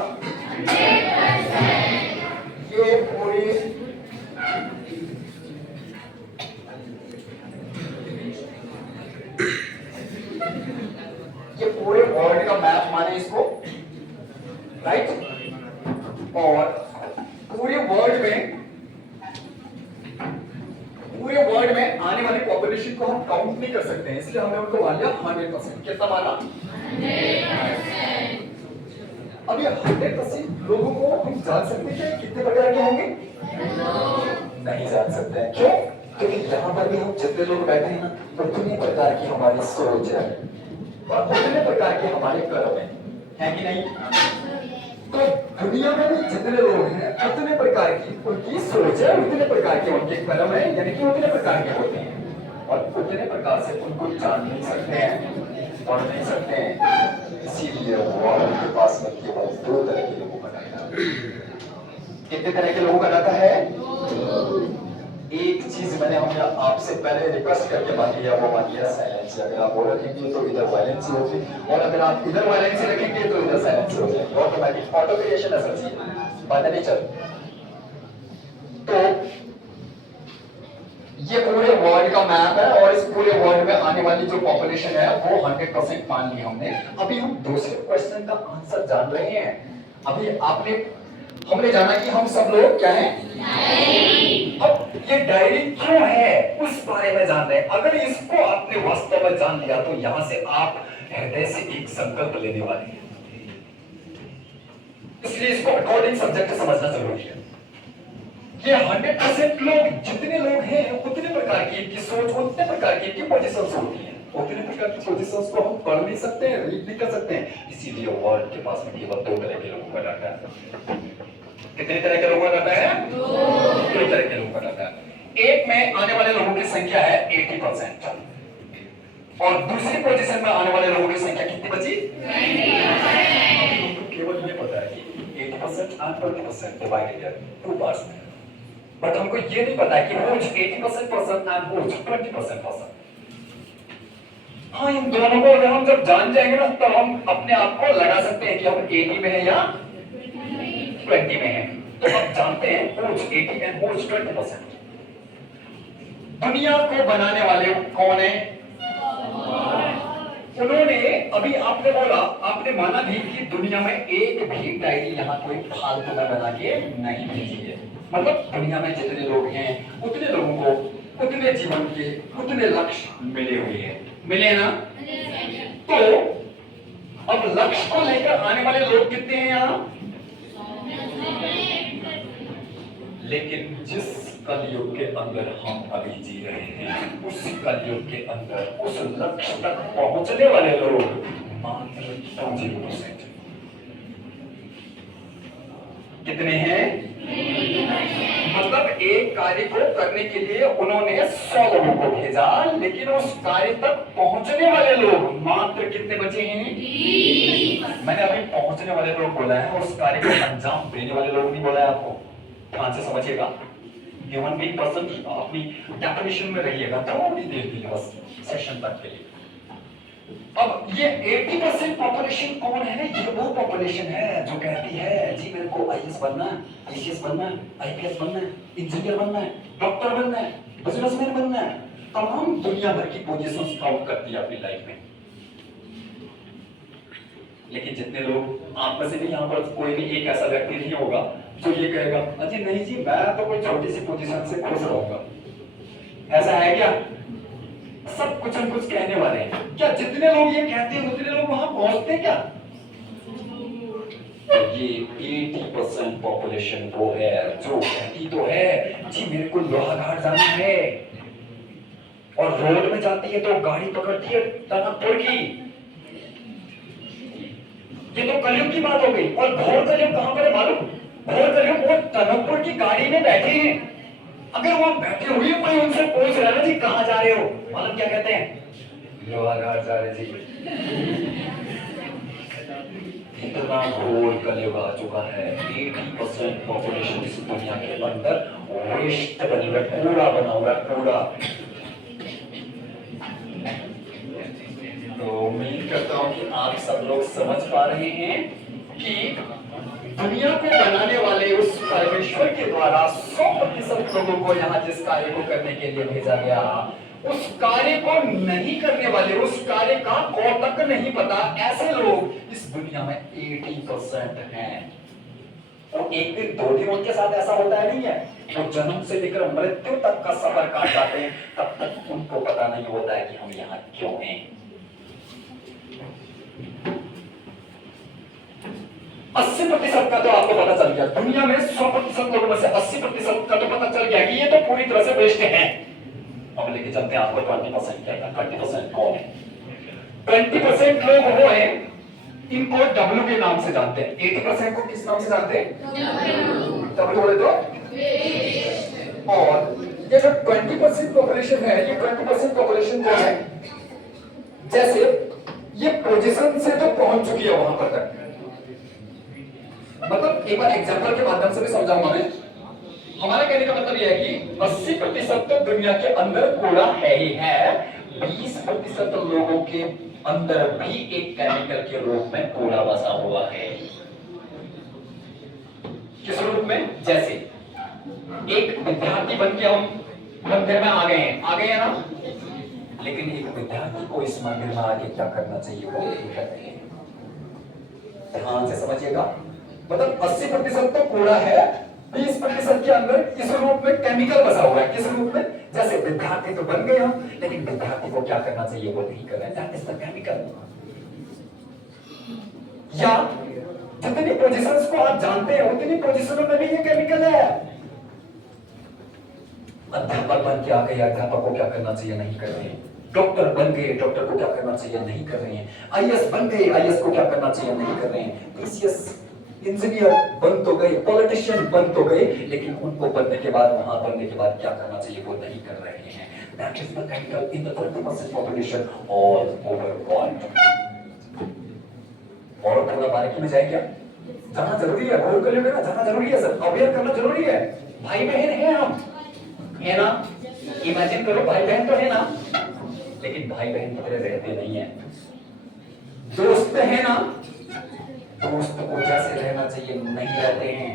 100%। ये पूरी वर्ल्ड का मैप माने इसको, राइट? और पूरे वर्ल्ड में आने वाली पॉपुलेशन को हम काउंट नहीं कर सकते हैं, इसलिए हमने उनको मान लिया 100%। कितना माना? 100%। अब ये 100% लोगों को हम जान सकते हैं कितने प्रकार के होंगे? नहीं जान सकते हैं। क्यों? क्योंकि यहाँ पर भी हम जितने लोग बैठे हैं ना, उतने प्रकार की हमारी सोच है और उतने प्रकार के हमारे कर्म है कि नहीं? तो दुनिया में भी जितने लोग हैं उतने प्रकार की उनकी सोच है, उतने प्रकार के उनके कर्म है, यानी कि उतने प्रकार के होते हैं और उतने प्रकार से उनको जान नहीं सकते हैं, पढ़ नहीं सकते हैं। इसीलिए वर्ल्ड के पास में केवल 2 तरह के लोगों का डाटा है। कितने तरह के लोगों का डाटा है? एक चीज मैंने हमने आपसे पहले रिक्वेस्ट करके मान लिया, वो मान लिया साइलेंस। अगर आप बोल रखेंगे तो इधर वायलेंस होगी, और अगर आप इधर वायलेंस रखेंगे तो इधर साइलेंस हो जाएगी। ऑटोमेटिक ऑटो क्रिएशन है सर जी, बाय नेचर। तो ये पूरे वर्ल्ड का मैप है और इस पूरे वर्ल्ड में आने वाली जो पॉपुलेशन है वो 100% मान ली हमने। अभी हम दूसरे क्वेश्चन का आंसर जान रहे हैं। अभी हमने जाना कि हम सब लोग क्या हैं? अब ये डायरी क्यों है उस बारे में जान रहे हैं। अगर इसको आपने वास्तव में जान लिया तो यहां से आप हृदय से एक संकल्प लेने वाले हैं, इसलिए इसको अकॉर्डिंग सब्जेक्ट समझना जरूरी है। ये 100% लोग, जितने लोग हैं उतने प्रकार की इनकी सोच, उतने प्रकार की इनकी पोजीशंस होती हैं, उतने प्रकार की पोजीशंस को हम पढ़ नहीं सकते हैं, रीड नहीं कर सकते हैं। इसीलिए वर्ल्ड के पास में केवल 2 तरह के लोगों का डाटा है। कितने तरह के लोगों का डाटा है? 2 तरह के लोगों का डाटा है। एक में आने वाले लोगों की संख्या है 80% और दूसरी पोजीशन में आने वाले लोगों की संख्या कितनी बची? 90%। हमको केवल ये पता है कि 80% and 20% डिवाइडेड है 2 पार्ट्स में, बट हमको ये नहीं पता है कि who's 80% person and who's 20% person। हाँ, इन दोनों को अगर हम जब जान जाएंगे ना तब हम अपने आप को लगा सकते हैं कि हम 80 में हैं या 20 में हैं। तो अब जानते हैं who's 80 and who's 20%। दुनिया को बनाने वाले कौन है? उन्होंने, अभी आपने बोला, आपने माना भी कि दुनिया में एक भी डायरी यहाँ कोई फालतू में बना के नहीं भेजी है। मतलब दुनिया में जितने लोग हैं उतने लोगों को उतने जीवन के उतने लक्ष्य मिले हुए हैं, मिले ना? तो अब लक्ष्य को लेकर आने वाले लोग कितने हैं यहाँ? लेकिन जिस कलयुग के अंदर हम अभी जी रहे हैं उस कलयुग के अंदर उस लक्ष्य तक पहुंचने वाले लोग मात्र 2%। कितने हैं? मतलब एक कार्य को करने के लिए उन्होंने 100 लोगों को भेजा, लेकिन उस कार्य तक पहुंचने वाले लोग मात्र कितने बचे हैं? मैंने अभी पहुंचने वाले लोग बोला है, उस कार्य को अंजाम देने वाले लोग नहीं बोला है आपको। ध्यान से समझिएगा। ह्यूमन बीइंग पर्सन अपनी डेफिनेशन में रहिएगा, थोड़ी देर के लिए बस, सेशन तक के लिए। अब ये 80% पॉपुलेशन कौन है? ये वो पॉपुलेशन है जो कहती है जी मेरे को आईएएस बनना है, आईसीएस बनना है, आईपीएस बनना है, इंजीनियर बनना है, डॉक्टर बनना है, बिजनेसमैन बनना है। तमाम दुनिया भर की पोजीशंस काउंट करती है अपनी लाइफ में। लेकिन जितने लोग, आप में से भी यहाँ पर कोई भी एक ऐसा व्यक्ति नहीं होगा जो ये कहेगा अजी नहीं जी मैं तो कोई छोटी सी पोजीशन से खुश रहूंगा। ऐसा है क्या? सब कुछ न कुछ कहने वाले हैं। क्या जितने लोग ये कहते हैं उतने लोग वहां पहुंचते क्या? ये 80% पॉपुलेशन वो है जो कहती तो है जी मेरे को लोहाघाट जाना है, और रोड में जाती है तो गाड़ी पकड़ती है टनकपुर की। ये तो कलयुग की बात हो गई। और घोर कलयुग कहां पर है मालूम? घोर कलयुग वो टनकपुर की गाड़ी में बैठे हैं। अगर वहां बैठे हुए कोई उनसे पूछ रहा है जी कहां जा रहे हो, मालूम क्या कहते हैं? लोहाघाट जा रहे जी। इतना घोर कलयुग आ चुका है। 80% पॉपुलेशन इस दुनिया के अंदर वेस्ट बनी हुई, कूड़ा बना हुआ है, कूड़ा। तो उम्मीद करता हूं कि आप सब लोग समझ पा रहे हैं कि दुनिया को बनाने वाले उस परमेश्वर के द्वारा 100% लोगों को यहाँ जिस कार्य को करने के लिए भेजा गया, उस कार्य को नहीं करने वाले, उस कार्य का कौन तक नहीं पता, ऐसे लोग इस दुनिया में 80% हैं। और एक दिन दो दिन उनके साथ ऐसा होता है नहीं है, वो जन्म से लेकर मृत्यु तक का सफर काट जाते हैं, तब तक उनको पता नहीं होता है कि हम यहाँ क्यों हैं। 80% का तो आपको पता चल गया। दुनिया में 100% लोगों में से 80% का तो पता चल गया कि ये तो पूरी तरह से वेस्ट हैं। अब लेके चलते हैं आपको 20% क्या है। 20% कौन है? 20% लोग वो हैं, इनको डब्ल्यू के नाम से जानते हैं। 80% को किस नाम से जानते हैं? डब्ल्यू बोले तो। और ये जो 20% पॉपुलेशन है, ये 20% पॉपुलेशन कौन है? जैसे ये पोजीशन से तो पहुंच चुकी है वहां पर तक। मतलब एक बार एग्जांपल के माध्यम से भी समझाऊंगा मैं। हमारा कहने का मतलब यह है कि 80% तो दुनिया के अंदर कूड़ा है ही है, 20% लोगों के अंदर भी एक केमिकल के रूप में कूड़ा बसा हुआ है। किस रूप में? जैसे एक विद्यार्थी बन के हम मंदिर में आ गए हैं ना, लेकिन एक विद्यार्थी को इस मंदिर में आके क्या करना चाहिए वो नहीं कर रहे हैं। ध्यान से समझिएगा। मतलब 80% तो कूड़ा है, 20% के अंदर किस रूप में केमिकल बसा हुआ है। किस रूप में? जैसे विद्यार्थी तो बन गए हम, लेकिन विद्यार्थी को क्या करना चाहिए वो नहीं कर रहे हैं। That is the chemical. या जितनी पोजीशंस को आप जानते हैं उतनी पोजीशनों में भी ये केमिकल है। अध्यापक बन के आ गए, अध्यापक को क्या करना चाहिए नहीं कर रहे हैं। डॉक्टर बन गए, डॉक्टर को क्या करना चाहिए नहीं कर रहे हैं। आईएएस बन गए, आईएएस को क्या करना चाहिए नहीं कर रहे हैं। पीसीएस इंजीनियर बन तो गए, पॉलिटिशियन बन तो गए, लेकिन उनको बनने के बाद, वहां बनने के बाद क्या करना चाहिए वो नहीं कर रहे हैं। That is the chemical in the 20% population all over world. और थोड़ा बारीकी में जाए क्या? जाना जरूरी है, गौर कर लेना, जाना जरूरी है सर, अवेयर करना जरूरी है। भाई बहन है हम, है ना? इमेजिन करो भाई बहन तो है ना, लेकिन भाई बहन की तरह रहते नहीं है। दोस्त है ना, दोस्त को जैसे रहना चाहिए नहीं रहते हैं।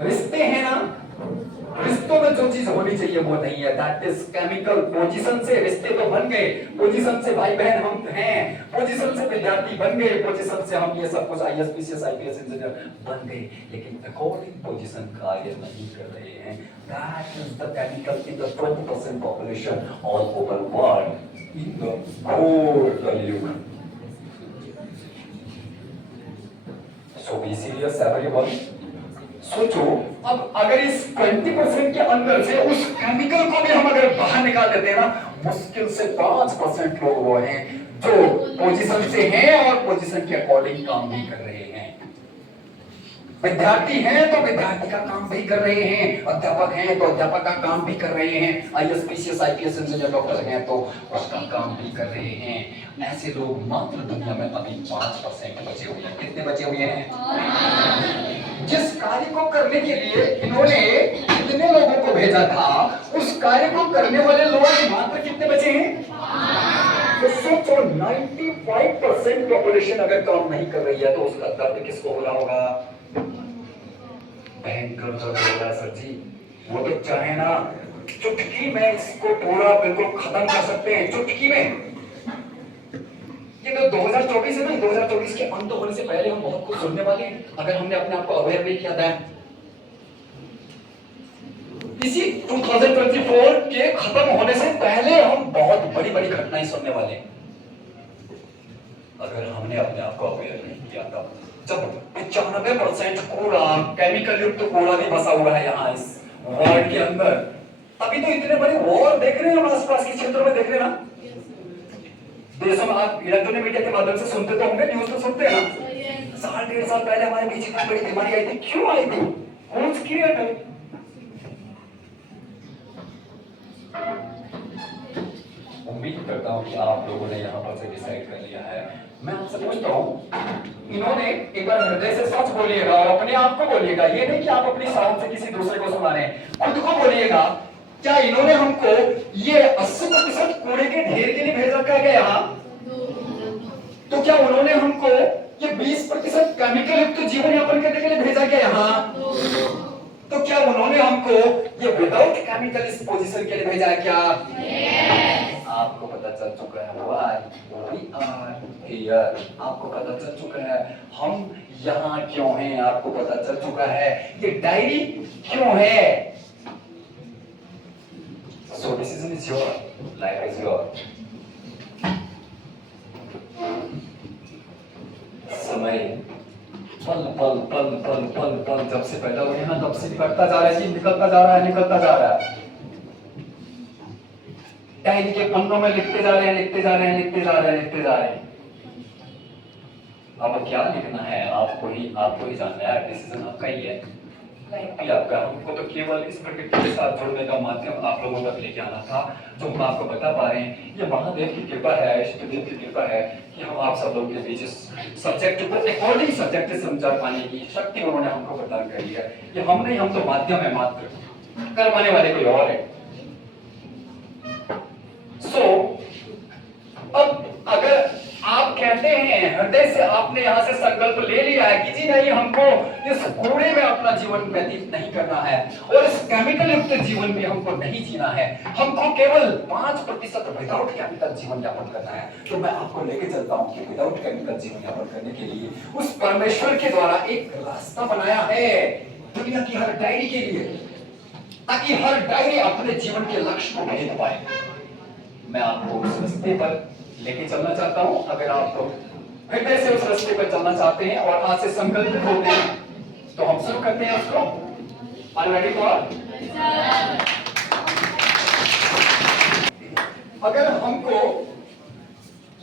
रिश्ते हैं ना, रिश्तों में जो चीज होनी चाहिए वो नहीं है। That is chemical. पोजीशन से रिश्ते तो बन गए, पोजीशन से भाई बहन हम हैं, पोजीशन से विद्यार्थी बन गए, पोजीशन से हम ये सब कुछ आईएएस पीसीएस आईपीएस इंजीनियर बन गए, लेकिन अकॉर्डिंग पोजीशन कार्य नहीं कर रहे हैं। That is the chemical in the 20% population all over world in the घोर कलयुग। So be serious everyone. सोचो, अब अगर इस 20% के अंदर से उस केमिकल को भी हम अगर बाहर निकाल देते हैं ना, मुश्किल से 5% लोग वो हैं जो पोजीशन से हैं और पोजीशन के अकॉर्डिंग काम भी कर रहे हैं। विद्यार्थी हैं तो विद्यार्थी का काम भी कर रहे हैं, अध्यापक हैं तो अध्यापक का काम भी कर रहे हैं, IAS PCS IPS engineer doctor हैं तो उसका काम भी कर रहे हैं। ऐसे लोग मात्र दुनिया में अभी 5% बचे हुए हैं। कितने बचे हुए हैं? जिस कार्य को करने के लिए इन्होंने कितने लोगों को भेजा था, उस कार्य को करने वाले लोग मात्र कितने बचे हैं? तो सोचो 95% पॉपुलेशन अगर काम नहीं कर रही है तो उसका दर्द किसको हो रहा होगा? भयंकर दर्द हो रहा है सर जी। वो तो चाहे ना चुटकी में इसको पूरा बिल्कुल खत्म कर सकते हैं, चुटकी में। ये तो 2024 है ना, 2024 के अंत होने से पहले हम बहुत कुछ सुनने वाले हैं अगर हमने अपने आप को अवेयर नहीं किया था। इसी 2024 के खत्म होने से पहले हम बहुत बड़ी बड़ी घटनाएं सुनने वाले हैं अगर हमने अपने आप को अवेयर नहीं किया था। जब 95% कूड़ा, केमिकल युक्त कूड़ा भी बसा हुआ है यहाँ इस वर्ल्ड के अंदर। अभी तो इतने बड़े वॉर देख रहे हैं हम आसपास के क्षेत्रों में, देख रहे हैं ना देशों में। आप इलेक्ट्रॉनिक मीडिया के माध्यम से सुनते तो होंगे, न्यूज तो सुनते हैं ना। साल 1.5 साल पहले हमारे बीच इतनी बड़ी बीमारी आई थी, क्यों आई थी? कौन क्रिएट है? उम्मीद करता हूं कि आप लोगों ने यहाँ पर से डिसाइड कर लिया है। मैं आपसे पूछता हूं, इन्होंने एक बार हृदय से सच बोलिएगा और अपने आप को बोलिएगा, ये नहीं कि आप अपनी साउंड से किसी दूसरे को सुना रहे हैं, खुद को बोलिएगा। क्या इन्होंने हमको ये 80% कूड़े के ढेर के लिए भेज रखा है क्या? तो क्या उन्होंने हमको ये 20% केमिकल युक्त जीवन यापन करने के लिए भेजा क्या यहाँ? तो क्या उन्होंने हमको ये विदाउट केमिकल इस पोजीशन के लिए भेजा है क्या? आपको पता चल चुका है why we are here। आपको पता चल चुका है हम यहाँ क्यों हैं। आपको पता चल चुका है ये डायरी क्यों है। So decision is your, life is your। समय पल पल पल पल पल पल जब से पैदा हुए हैं तब से निकलता जा रहा है जी, निकलता जा रहा है, निकलता जा रहा है। डायरी के पन्नों में लिखते जा रहे हैं, लिखते जा रहे हैं, लिखते जा रहे हैं, लिखते जा रहे हैं। अब क्या लिखना है आपको ही जानना है। डिसीजन आपका ही है, लाइफ भी आपका। हमको तो केवल इस प्रकृति के साथ जुड़ने का माध्यम आप लोगों तक लेके आना था। जो हम आपको बता पा रहे हैं ये महादेव की कृपा है, इष्टदेव की कृपा है कि हम आप सब लोगों के बीच इस सब्जेक्ट को अकॉर्डिंग सब्जेक्ट से समझा पाने की शक्ति उन्होंने हमको प्रदान करी है। ये हम नहीं, हम तो माध्यम है मात्र, करवाने वाले कोई और है। अब अगर आप कहते हैं हृदय से, आपने यहां से संकल्प ले लिया है कि जी नहीं, हमको इस कूड़े में अपना जीवन व्यतीत नहीं करना है और इस केमिकल युक्त जीवन में हमको नहीं जीना है, हमको केवल 5% विदाउट केमिकल जीवन यापन करना है, तो मैं आपको लेके चलता हूं कि विदाउट केमिकल जीवन यापन करने के लिए उस परमेश्वर के द्वारा एक रास्ता बनाया है दुनिया की हर डायरी के लिए, ताकि हर डायरी अपने जीवन के लक्ष्य को भेज पाए। मैं आपको उस रास्ते पर लेके चलना चाहता हूं। अगर आप हृदय से उस रास्ते पर चलना चाहते हैं और आज से संकल्पित होते हैं तो हम शुरू करते हैं उसको। Are you ready for? अगर हमको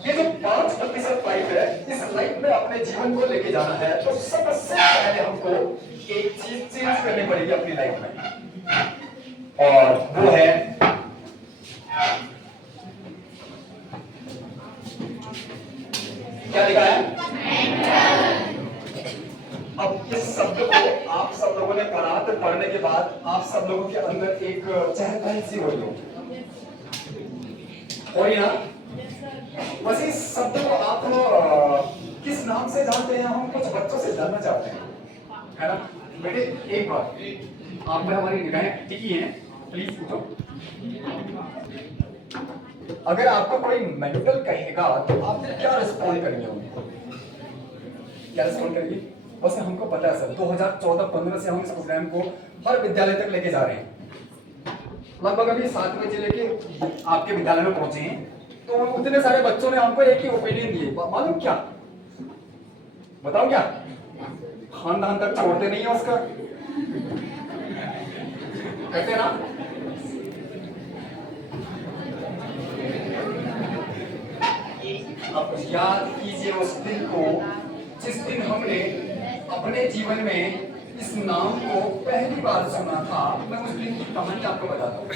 ये जो 5% लाइफ है, इस लाइफ में अपने जीवन को लेके जाना है तो सबसे पहले हमको एक चीज चेंज करनी पड़ेगी अपनी लाइफ में, और वो है क्या लिखा है? अब इस शब्द को आप सब लोगों ने पढ़ा, तो पढ़ने के बाद आप सब लोगों के अंदर एक चहलपहल सी हो रही ना। बस इस शब्द को आप किस नाम से जानते हैं, हम कुछ बच्चों से जानना चाहते हैं, है ना बेटे? एक बार आप में हमारी निगाहें टिकी हैं, प्लीज पूछो। अगर आपको कोई मेंटल कहेगा तो आप फिर क्या रिस्पॉन्ड करेंगे उन्हें? क्या रिस्पॉन्ड करेंगे? बस हमको पता है सर, 2014-15 से हम इस प्रोग्राम को हर विद्यालय तक लेके जा रहे हैं। लगभग अभी 7 बजे लेके आपके विद्यालय में पहुंचे हैं, तो उतने सारे बच्चों ने हमको एक ही ओपिनियन दिए। मालूम क्या? बताओ क्या? खानदान तक छोड़ते नहीं है उसका, कहते ना। अब याद कीजिए उस दिन को जिस दिन हमने अपने जीवन में इस नाम को पहली बार सुना था, मैं उस दिन की कहानी आपको बताता हूँ।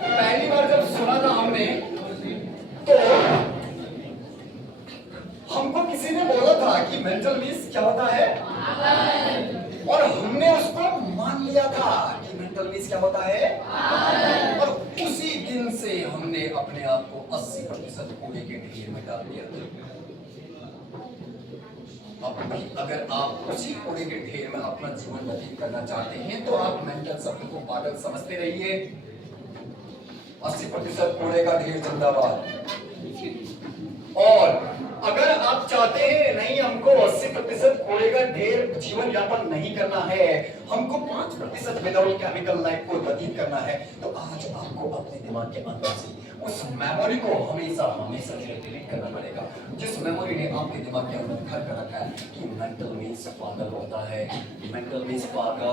पहली बार जब सुना था हमने, तो हमको किसी ने बोला था कि मेंटल पीस क्या होता है, और हमने उसको मान लिया था कि मेंटल पीस क्या होता है, और उसी दिन से हमने अपने आप को 80% कूड़े के ढेर में डाल दिया था। अब भी अगर आप उसी कूड़े के ढेर में अपना जीवन व्यतीत करना चाहते हैं तो आप मेंटल शब्द को पागल समझते रहिए। 80% कूड़े का ढेर जिंदाबाद। और अगर आप चाहते हैं नहीं, हमको 80% कूड़े का ढेर जीवन यापन नहीं करना है, हमको 5% विदाउट केमिकल लाइफ को व्यतीत करना है, तो आज आपको अपने दिमाग के अंदर से उस मेमोरी को हमेशा हमेशा के लिए डिलीट करना पड़ेगा, जिस मेमोरी ने आपके दिमाग के अंदर घर कर रखा है कि मेंटल पीस पागल होता है। मेंटल पीस पागल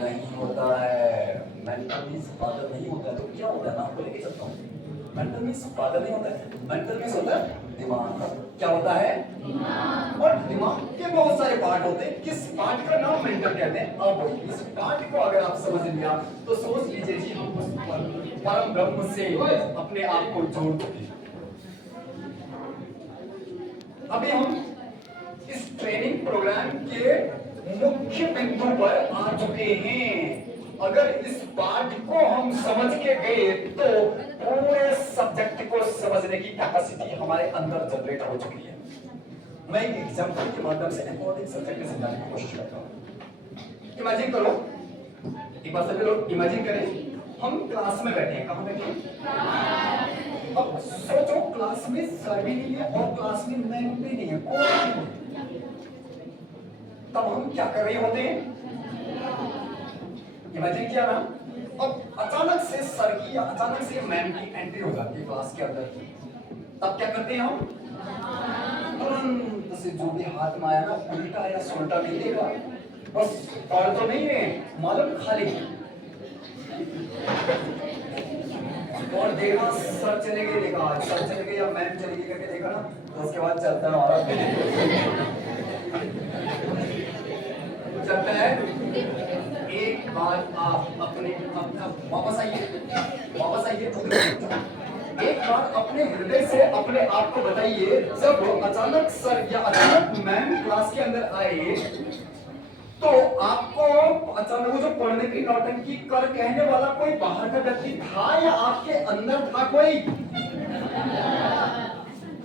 नहीं होता है। मेंटल पीस पागल नहीं होता है तो क्या होता है, मैं आपको लेके चलता हूँ। मेंटल पीस पागल नहीं होता है, मेंटल पीस होता है दिमाग। क्या होता है, दिमाग। और दिमाग के बहुत सारे पार्ट होते हैं, किस पार्ट का नाम मेंटल कहते हैं। अब इस पार्ट को अगर आप समझ लिया तो सोच लीजिए जी हम उस परम ब्रह्म से अपने आप को जोड़ चुके। अभी हम इस ट्रेनिंग प्रोग्राम के मुख्य बिंदु पर आ चुके हैं। अगर इस पार्ट को हम समझ के गए तो पूरे सब्जेक्ट को समझने की कैपेसिटी हमारे अंदर जनरेट हो चुकी है। मैं एक एग्जांपल के माध्यम से इंपॉर्टेंट सब्जेक्ट समझाने की कोशिश करता हूँ। इमेजिन करो, एक बार सभी लोग इमेजिन करें, हम क्लास में बैठे हैं। कहाँ बैठे हैं? अब सोचो, क्लास में सर भी नहीं है और क्लास में मैम भी नहीं है, कोई नहीं है। तब हम क्या कर रहे होते हैं? इमेजिन किया ना। अब अचानक से सर की या अचानक से मैम की एंट्री हो जाती है क्लास के अंदर। तब क्या करते हैं हम? तुरंत से जो भी हाथ में आया ना, उल्टा या सुल्टा नहीं देगा, बस और तो नहीं है मालूम, खाली और देखा सर चले गए, देखा सर चले गए या मैम चले गई करके देखा ना, तो उसके बाद चलता है हमारा चलता है। एक बार आप अपने वापस आइए एक बार अपने हृदय से अपने आप को बताइए, जब अचानक सर या अचानक मैम क्लास के अंदर आए तो आपको अचानक वो जो पढ़ने की नौटंकी कर कहने वाला कोई बाहर का व्यक्ति था या आपके अंदर था कोई?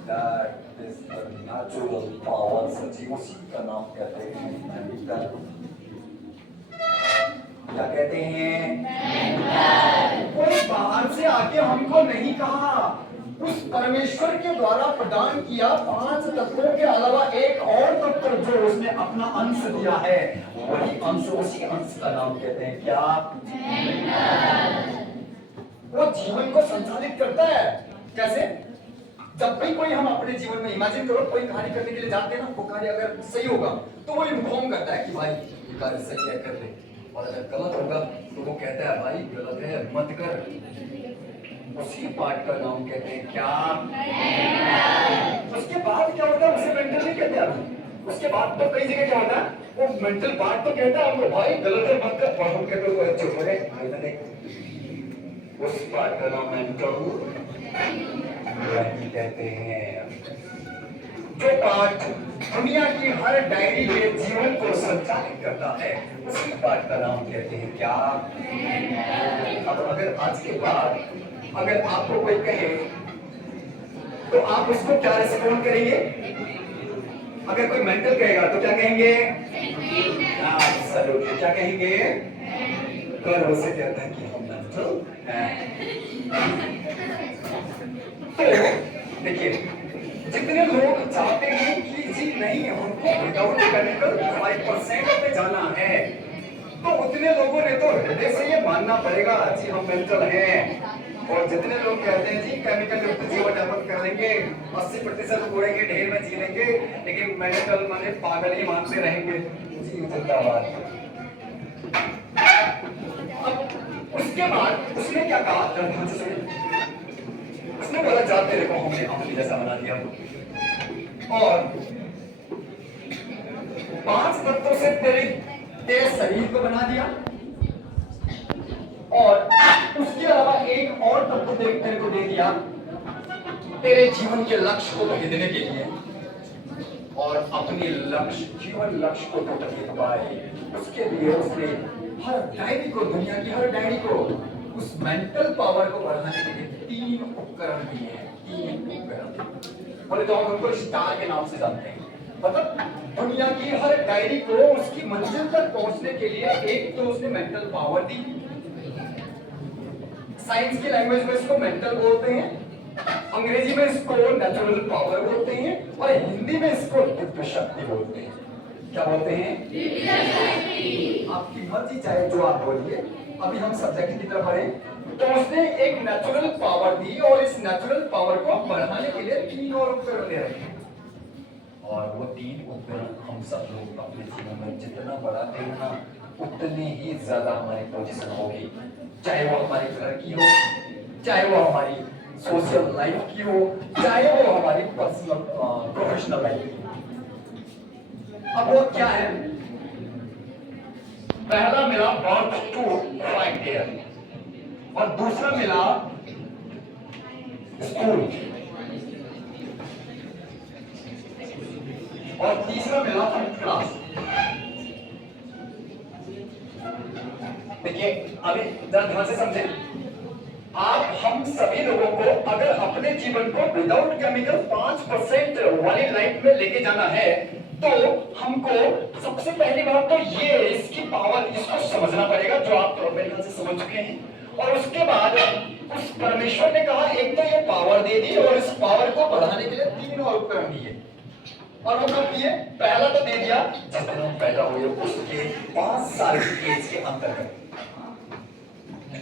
That is the natural power, सजीव उसी का नाम कहते हैं। क्या कहते हैं? कोई बाहर से आके हमको नहीं कहा, उस परमेश्वर के द्वारा प्रदान किया 5 तत्वों के अलावा एक और तत्व जो उसने अपना अंश दिया है, वही अंश, उसी अंश का नाम कहते हैं क्या? वो जीवन को संचालित करता है। कैसे? जब भी कोई हम अपने जीवन में इमेजिन करो, कोई कार्य करने के लिए जाते हैं ना, वो कार्य अगर सही होगा तो वो इन्फॉर्म करता है कि भाई ये कार्य सही है, कर ले, और अगर गलत होगा तो वो कहता है भाई गलत है, मत कर। उसी पार्ट का नाम कहते हैं क्या? उसके बाद क्या होता है? उसे मेंटल नहीं कहते अभी। उसके बाद तो कई जगह क्या होता है, वो मेंटल पार्ट तो कहता है हमको भाई गलत है, मत कर, और हम कहते हैं चुप हो गए। उस पार्ट का नाम मेंटल कहते हैं। जो पार्ट दुनिया की हर डायरी में जीवन को संचालित करता है, उसी पार्ट का नाम कहते हैं क्या? अब अगर आज के बाद अगर आपको कोई कहे तो आप उसको क्या रिस्पॉन्ड करेंगे? अगर कोई मेंटल कहेगा तो क्या कहेंगे? एब्सोल्युटली क्या कहेंगे? कर उसे कहता है कि हम मेंटल हैं। देखिए, जितने लोग चाहते हैं कि जी नहीं हमको विदाउट केमिकल 5% पे जाना है, तो उतने लोगों ने तो हृदय से ये मानना पड़ेगा जी हम मेंटल हैं। और जितने लोग कहते हैं जी केमिकल युक्त जीवन यापन करेंगे, 80% कूड़े के ढेर में जी लेंगे, लेकिन मेंटल माने पागल ही मानते रहेंगे, जी जिंदाबाद। अब उसके बाद उसने क्या कहा? उसने बोला जाते देखो हमने अपने जैसा बना दिया। और 5 तत्वों से तेरे शरीर को बना दिया, और उसके अलावा एक और तत्व तेरे को दे दिया तेरे जीवन के लक्ष्य को भेदने के लिए, और अपने लक्ष्य, जीवन लक्ष्य को तो भेद पाए उसके लिए उसने हर डायरी को, दुनिया की हर डायरी को, उस मेंटल पावर को बढ़ाने के लिए 3 उपकरण दिए हैं। 3 उपकरण बोले तो हम उनको स्टार के नाम से जानते हैं। मतलब दुनिया की हर डायरी को उसकी मंजिल तक पहुंचने के लिए एक तो उसने मेंटल पावर दी, साइंस की लैंग्वेज में इसको मेंटल बोलते हैं, अंग्रेजी में इसको नेचुरल पावर बोलते हैं, और हिंदी में इसको दिव्य शक्ति बोलते हैं। क्या बोलते हैं? दिव्य शक्ति। आपकी मर्जी चाहे जो आप बोलिए। अभी हम सब्जेक्ट की तरफ बढ़े तो उसने एक नेचुरल पावर दी, और इस नेचुरल पावर को बढ़ाने के लिए 3 और उपकरण दे रखे हैं। और वो 3 उपकरण हम सब लोग अपने जीवन में जितना बढ़ाते हैं ना, उतने ही ज्यादा हमारी पोजीशन होगी, चाहे वो हमारे घर की हो, चाहे वो हमारी सोशल लाइफ की हो, चाहे वो हमारी पर्सनल प्रोफेशनल लाइफ की हो। अब वो क्या है? पहला मिला बर्थ टू फाइट ईयर, और दूसरा मिला स्कूल, और तीसरा मिला 5th क्लास। देखिए अभी जरा ध्यान से समझे, आप हम सभी लोगों को अगर अपने जीवन को विदाउट केमिकल 5% वाली लाइफ में लेके जाना है, तो हमको सबसे पहली बात तो ये इसकी पावर, इसको समझना पड़ेगा, जो आप मेरे ख्याल से समझ चुके हैं। और उसके बाद उस परमेश्वर ने कहा एक तो ये पावर दे दी, और इस पावर को बढ़ाने के लिए 3 और उपकरण दिए। और वो कब दिए? पहला तो दे दिया जिस दिन हम पैदा हुए उसके 5 साल की एज के अंतर्गत,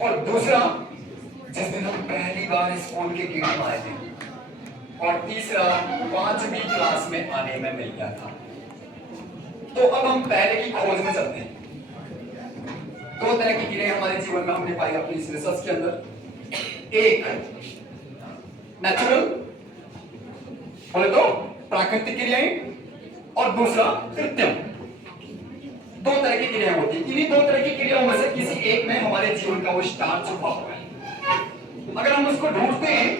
और दूसरा जिस दिन हम पहली बार स्कूल के गेट में आए थे, और तीसरा 5वीं क्लास में आने में मिल गया था। तो अब हम पहले की खोज में चलते हैं। 2 तरह की क्रियाएं हमारे जीवन में हमने पाई अपनी इस रिसर्च के अंदर। एक नेचुरल बोले तो प्राकृतिक क्रियाएं, और दूसरा कृत्रिम। 2 तरह की क्रियाएं होती है। इन्हीं 2 तरह की क्रियाओं में से किसी एक में हमारे जीवन का वो स्टार छुपा हुआ है। अगर हम उसको ढूंढते हैं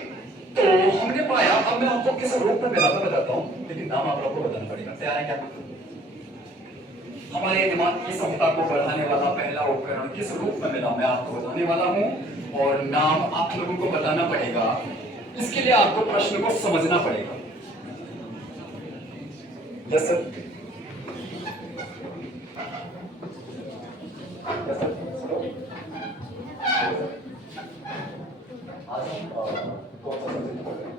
तो हमने पाया, अब मैं आपको किस रूप में मिला था बताता हूं, लेकिन नाम आप लोगों को बताना पड़ेगा। तैयार है क्या? हमारे दिमाग की क्षमता को बढ़ाने वाला पहला उपकरण किस रूप में मिला मैं आपको बताने वाला हूं, और नाम आप लोगों को बताना पड़ेगा। इसके लिए आपको प्रश्न को समझना पड़ेगा। Yes sir, yes sir. आज हम कौन सा सब्जेक्ट पढ़ रहे हैं?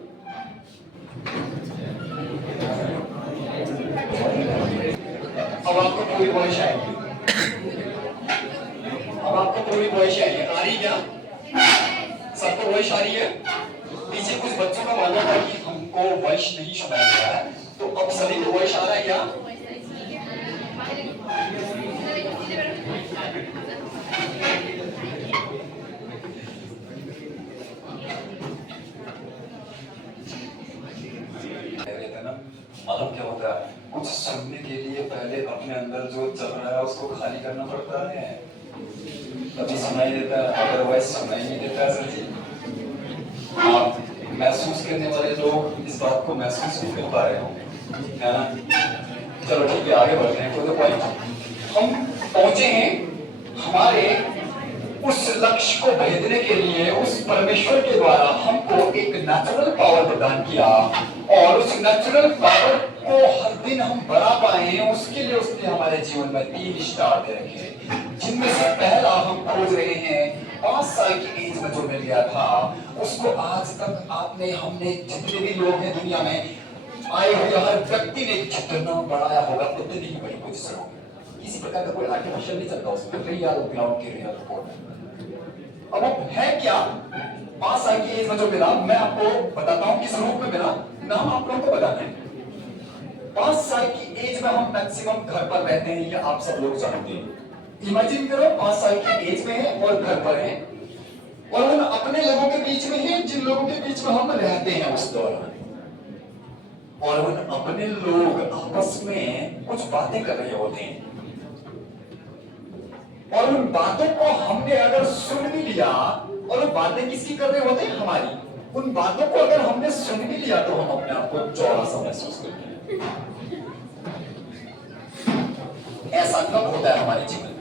अब आपको पूरी वॉइस आएगी, अब आपको पूरी वॉइस आएगी। आ रही क्या? सबको वॉइस आ रही है? पीछे कुछ बच्चों का मानना था कि हमको वॉइस नहीं सुनाई दे रहा है, तो अब सभी को वॉइस आ रहा है क्या? मालूम क्या होता है? कुछ सुनने के लिए पहले अपने अंदर जो चल रहा है उसको खाली करना पड़ता है, तभी सुनाई देता है, अदरवाइज सुनाई नहीं देता। सर जी, आप महसूस करने वाले लोग इस बात को महसूस नहीं कर पा रहे हो, है ना? चलो ठीक है, आगे बढ़ते हैं। तो पॉइंट हम पहुंचे हैं हमारे उस लक्ष्य को भेदने के लिए। उस परमेश्वर के द्वारा हमको एक नेचुरल पावर प्रदान किया, और उस नेचुरल पावर को हर दिन हम बढ़ा पाए, उसके लिए उसने हमारे जीवन में 3 स्टार दे रखे, जिनमें से पहला हम खोज रहे हैं 5 साल की एज में जो मिल गया था, उसको आज तक आपने, हमने, जितने भी लोग हैं दुनिया में आए हुए हर व्यक्ति ने जितना बढ़ाया होगा उतनी ही बड़ी पोजीशन होगी। किसी प्रकार का कोई आर्टिफिशियल नहीं चल रहा उसमें, रियल ग्राउंड की रियल रिपोर्ट है। अब वो है क्या? 5 साल की एज में जो मिला, मैं आपको बताता हूं किस रूप में मिला, नाम आप लोगों को बताना है। 5 साल की एज में हम मैक्सिमम घर पर रहते हैं, ये आप सब लोग जानते हैं। इमेजिन करो 5 साल की एज में है और घर पर है, और उन अपने लोगों के बीच में ही जिन लोगों के बीच में हम रहते हैं उस दौरान। और उन अपने लोग आपस में कुछ बातें कर रहे होते हैं, और उन बातों को हमने अगर सुन भी लिया, और वो बातें किसकी कर रहे होते हैं? हमारी। उन बातों को अगर हमने सुन भी लिया तो हम अपने आप को चौड़ा सा महसूस करते हैं। ऐसा कब होता है हमारे जीवन में?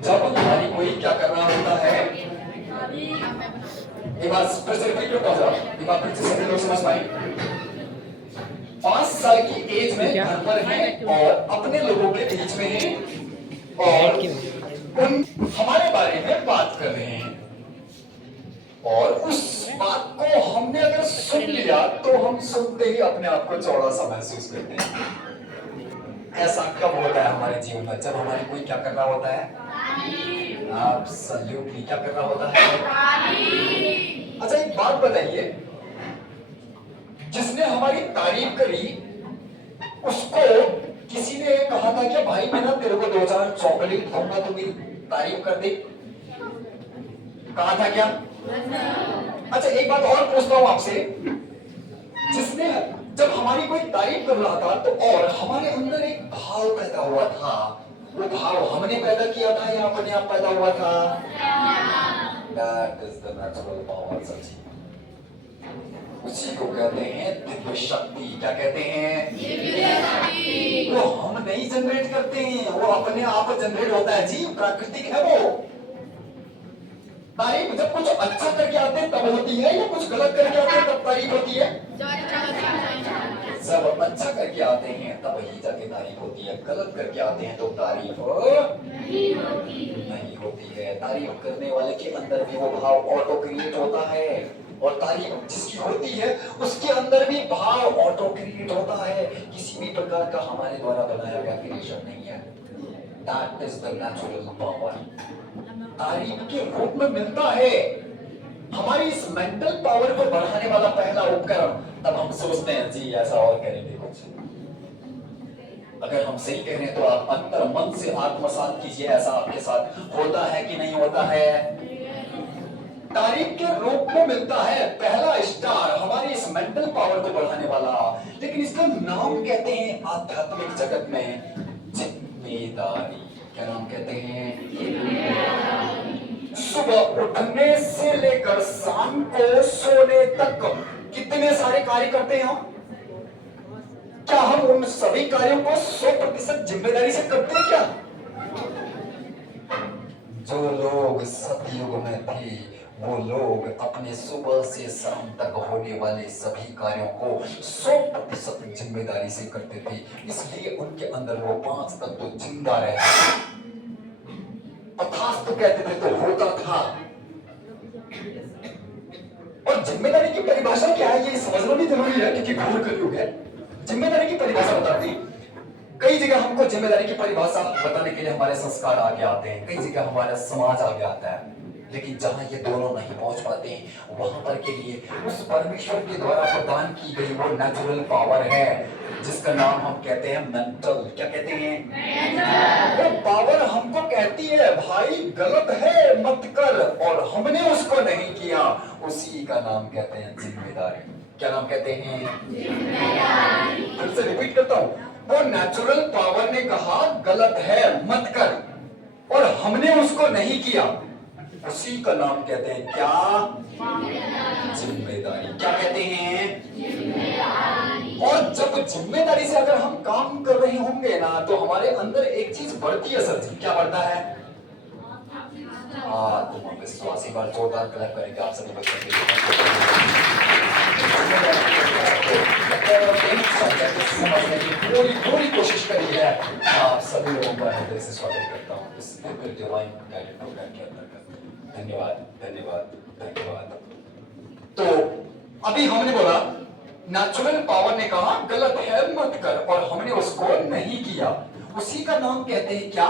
जब हमारी कोई क्या कर रहा होता है, एक बार फिर से रिपीट करता हूं, एक बार फिर से सभी लोग समझ पाए। 5 साल की एज में घर पर है और अपने लोगों के बीच में है, और उन हमारे बारे में बात कर रहे हैं, और उस बात को हमने अगर सुन लिया तो हम सुनते ही अपने आप को चौड़ा सा महसूस करते हैं। ऐसा कब होता है हमारे जीवन में? जब हमारे कोई क्या कर रहा होता है? आप सल्यूटली क्या कर रहा होता है? अच्छा, एक बात बताइए, जिसने हमारी तारीफ करी उसको किसी ने कहा था कि भाई मैं ना तेरे को 2-4 चॉकलेट दूंगा, तो मेरी तारीफ कर दे? कहा था क्या? अच्छा, एक बात और पूछता हूं आपसे, जिसने जब हमारी कोई तारीफ कर रहा था तो और हमारे अंदर एक भाव पैदा हुआ था, वो भाव हमने पैदा किया था या अपने आप पैदा हुआ था? That is the natural power, सच्ची। उसी को कहते हैं दिव्य शक्ति। क्या कहते हैं? दिव्य शक्ति। वो हम नहीं जनरेट करते हैं, वो अपने आप जनरेट होता है जी, प्राकृतिक है वो। तारीफ जब कुछ अच्छा करके आते हैं तब होती है, या कुछ गलत करके आते हैं तब तारीफ होती है? जब अच्छा करके आते हैं तब ही जाके तारीफ होती है, गलत करके आते हैं तो तारीफ नहीं होती है। तारीफ करने वाले के अंदर भी वो भाव ऑटो क्रिएट होता है, और तारीफ जिसकी होती है उसके अंदर भी भाव ऑटो क्रिएट होता है। किसी भी प्रकार का हमारे द्वारा बनाया गया क्रिएशन नहीं है। That is the natural power। तारीफ के रूप में मिलता है। हमारी इस मेंटल पावर को बढ़ाने वाला पहला उपकरण, तब हम सोचते हैं जी ऐसा और करेंगे कुछ। अगर हम सही कह रहे हैं तो आप अंतर मन से आत्मसात कीजिए, ऐसा आपके साथ होता है कि नहीं होता है? तारीफ के रूप में मिलता है पहला स्टार, हमारी इस मेंटल पावर को बढ़ाने वाला। लेकिन इसका नाम कहते हैं आध्यात्मिक जगत में जिम्मेदारी। क्या नाम कहते हैं? सुबह उठने से लेकर शाम को सोने तक कितने सारे कार्य करते हैं हम? क्या हम उन सभी कार्यों को 100% जिम्मेदारी से करते हैं क्या? जो लोग सतयुग में थे वो लोग अपने सुबह से शाम तक होने वाले सभी कार्यों को 100% जिम्मेदारी से करते थे, इसलिए उनके अंदर वो 5 तत्व तो जिंदा रहे। तथास्तु कहते थे तो होता था। और जिम्मेदारी की परिभाषा क्या है ये समझना भी जरूरी है, क्योंकि घोर कलयुग है। जिम्मेदारी की परिभाषा बताती, कई जगह हमको जिम्मेदारी की परिभाषा बताने के लिए हमारे संस्कार आगे आते हैं, कई जगह हमारा समाज आगे आता है, लेकिन जहां ये दोनों नहीं पहुंच पाते वहां पर के लिए उस परमेश्वर के द्वारा प्रदान की गई वो नेचुरल पावर है, जिसका नाम हम कहते हैं मेंटल। क्या कहते हैं? वो पावर हमको कहती है भाई गलत है मत कर, और हमने उसको नहीं किया, उसी का नाम कहते हैं जिम्मेदारी। क्या नाम कहते हैं? जिम्मेदारी। फिर से रिपीट करता हूं, वो नेचुरल पावर ने कहा गलत है मत कर, और हमने उसको नहीं किया, उसी का नाम कहते हैं क्या? जिम्मेदारी। क्या कहते हैं? जिम्मेदारी। और जब जिम्मेदारी से अगर हम काम कर रहे होंगे ना तो हमारे अंदर एक चीज बढ़ती है सर जी। क्या बढ़ता है? आत्मविश्वास। एक बार जोरदार क्लैप करेंगे आप सभी बच्चों के लिए। समझने की पूरी कोशिश करी है। आप सभी लोगों का हृदय से स्वागत करता हूँ इस डिवाइन गाइडेड प्रोग्राम के अंतर्गत। धन्यवाद धन्यवाद धन्यवाद। तो अभी हमने बोला नेचुरल पावर ने कहा गलत है मत कर, और हमने उसको नहीं किया, उसी का नाम कहते हैं क्या?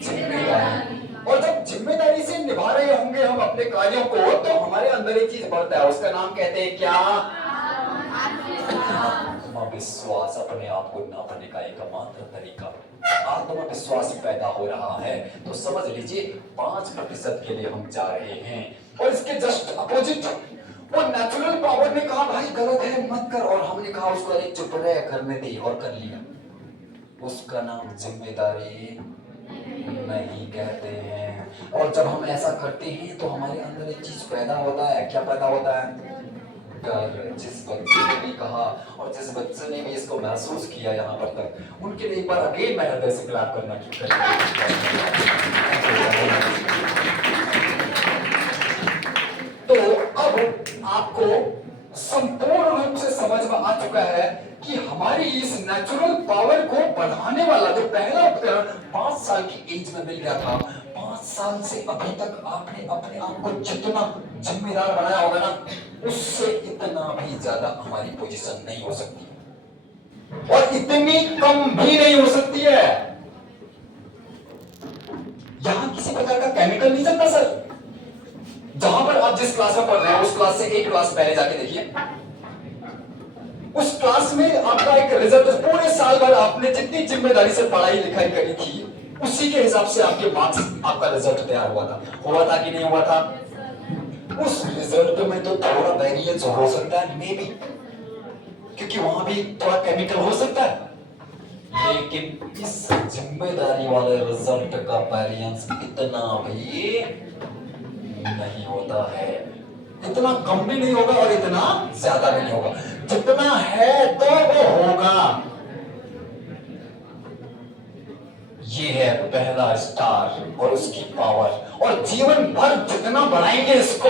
जिम्मेदारी। और जब जिम्मेदारी से निभा रहे होंगे हम अपने कार्यों को तो हमारे अंदर एक चीज बढ़ता है, उसका नाम कहते हैं क्या? आत्मविश्वास। अपने आप को नापने का एकमात्र तरीका आत्मविश्वास पैदा हो रहा है, तो समझ लीजिए 5% के लिए हम जा रहे हैं। और इसके जस्ट अपोजिट वो नेचुरल पावर ने कहा भाई गलत है मत कर, और हमने कहा उसको अरे चुप रहे करने दे, और कर लिया। उसका नाम जिम्मेदारी नहीं कहते हैं। और जब हम ऐसा करते हैं तो हमारे अंदर एक चीज पैदा होता है। क्या पैदा होता है? डर। जिस बच्चे ने भी कहा और जिस बच्चे ने भी इसको महसूस किया यहाँ पर तक, उनके लिए एक बार अगेन मैं हृदय से क्लैप करना तो अब आपको संपूर्ण रूप से समझ में आ चुका है कि हमारी इस नेचुरल पावर को बढ़ाने वाला जो पहला उपकरण 5 साल की एज में मिल गया था, 5 साल से अभी तक आपने अपने आप को जितना जिम्मेदार बनाया होगा ना, उससे इतना भी ज्यादा हमारी पोजीशन नहीं हो सकती, और इतनी कम भी नहीं हो सकती है। यहां किसी प्रकार का केमिकल नहीं चलता सर। जहां पर आप जिस क्लास में पढ़ रहे हैं उस क्लास से एक क्लास पहले जाके देखिए, उस क्लास में आपका एक रिजल्ट, पूरे साल भर आपने जितनी जिम्मेदारी से पढ़ाई लिखाई करी थी उसी के हिसाब से आपके मार्क्स, आपका रिजल्ट तैयार हुआ था कि नहीं हुआ था? उस रिजल्ट में तो थोड़ा वेरिएंस हो सकता है मे बी, क्योंकि वहां भी थोड़ा केमिकल हो सकता है, लेकिन इस जिम्मेदारी वाले रिजल्ट का वेरिएंस इतना भी नहीं होता है। इतना कम भी नहीं होगा और इतना ज्यादा भी नहीं होगा। जितना है तो वो होगा। ये है पहला स्टार और उसकी पावर, और जीवन भर जितना बढ़ाएंगे इसको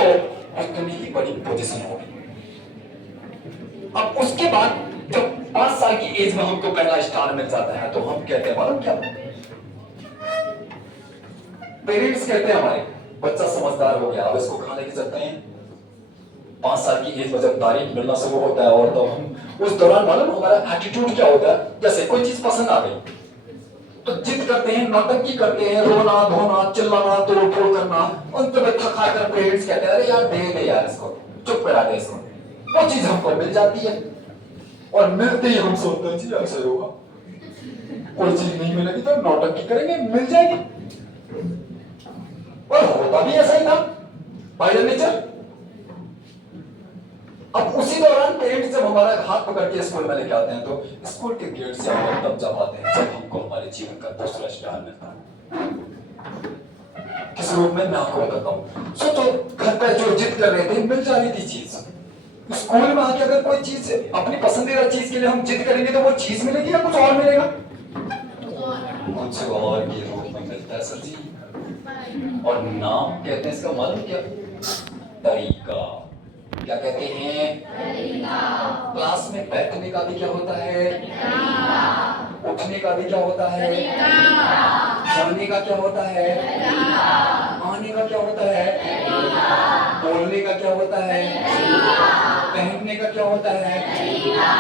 उतनी ही बड़ी पोजीशन होगी। अब उसके बाद जब 5 साल की एज में हमको पहला स्टार मिल जाता है तो हम कहते हैं, मालूम क्या? पेरेंट्स कहते हैं हमारे बच्चा समझदार हो गया, अब इसको खाने की सकते हैं। 5 साल की एज में जब तारीफ मिलना शुरू होता है, और तो हम उस दौरान मालूम हमारा एटीट्यूड क्या होता है? जैसे कोई चीज पसंद आ गई तो जिद करते हैं, नौटंकी करते हैं, रोना धोना चिल्लाना तोड़ फोड़ करना, अंत में थका कर पेरेंट्स कहते हैं अरे यार दे यार इसको, चुप करा दे इसको। वो चीज हमको मिल जाती है, और मिलते ही हम सोचते हैं जी ऐसा होगा, कोई चीज नहीं मिलेगी तो नौटंकी करेंगे, मिल जाएगी। और होता भी ऐसा ही था बाय नेचर। अब उसी दौरान पेरेंट्स जब हमारा हाथ पकड़ के स्कूल में लेके आते हैं तो स्कूल के गेट से हम तब जब आते हैं जब हमको हमारे जीवन का दूसरा स्टार मिलता है। किस रूप में मैं आपको बताता हूँ। सोचो घर पर जो जिद कर रहे थे मिल जा रही थी चीज, स्कूल में आके अगर कोई चीज अपनी पसंदीदा चीज के लिए हम जिद करेंगे तो वो चीज मिलेगी या कुछ और मिलेगा? कुछ और के रूप में मिलता है सर जी। और नाम कहते हैं इसका, मालूम क्या? तरीका। क्या कहते हैं? तरीका। क्लास में बैठने का भी क्या होता है? तरीका। उठने का भी क्या होता है? तरीका। जाने का क्या होता है? तरीका। आने का क्या होता है? तरीका। बोलने का क्या होता है? तरीका। पहनने का क्या होता है? तरीका।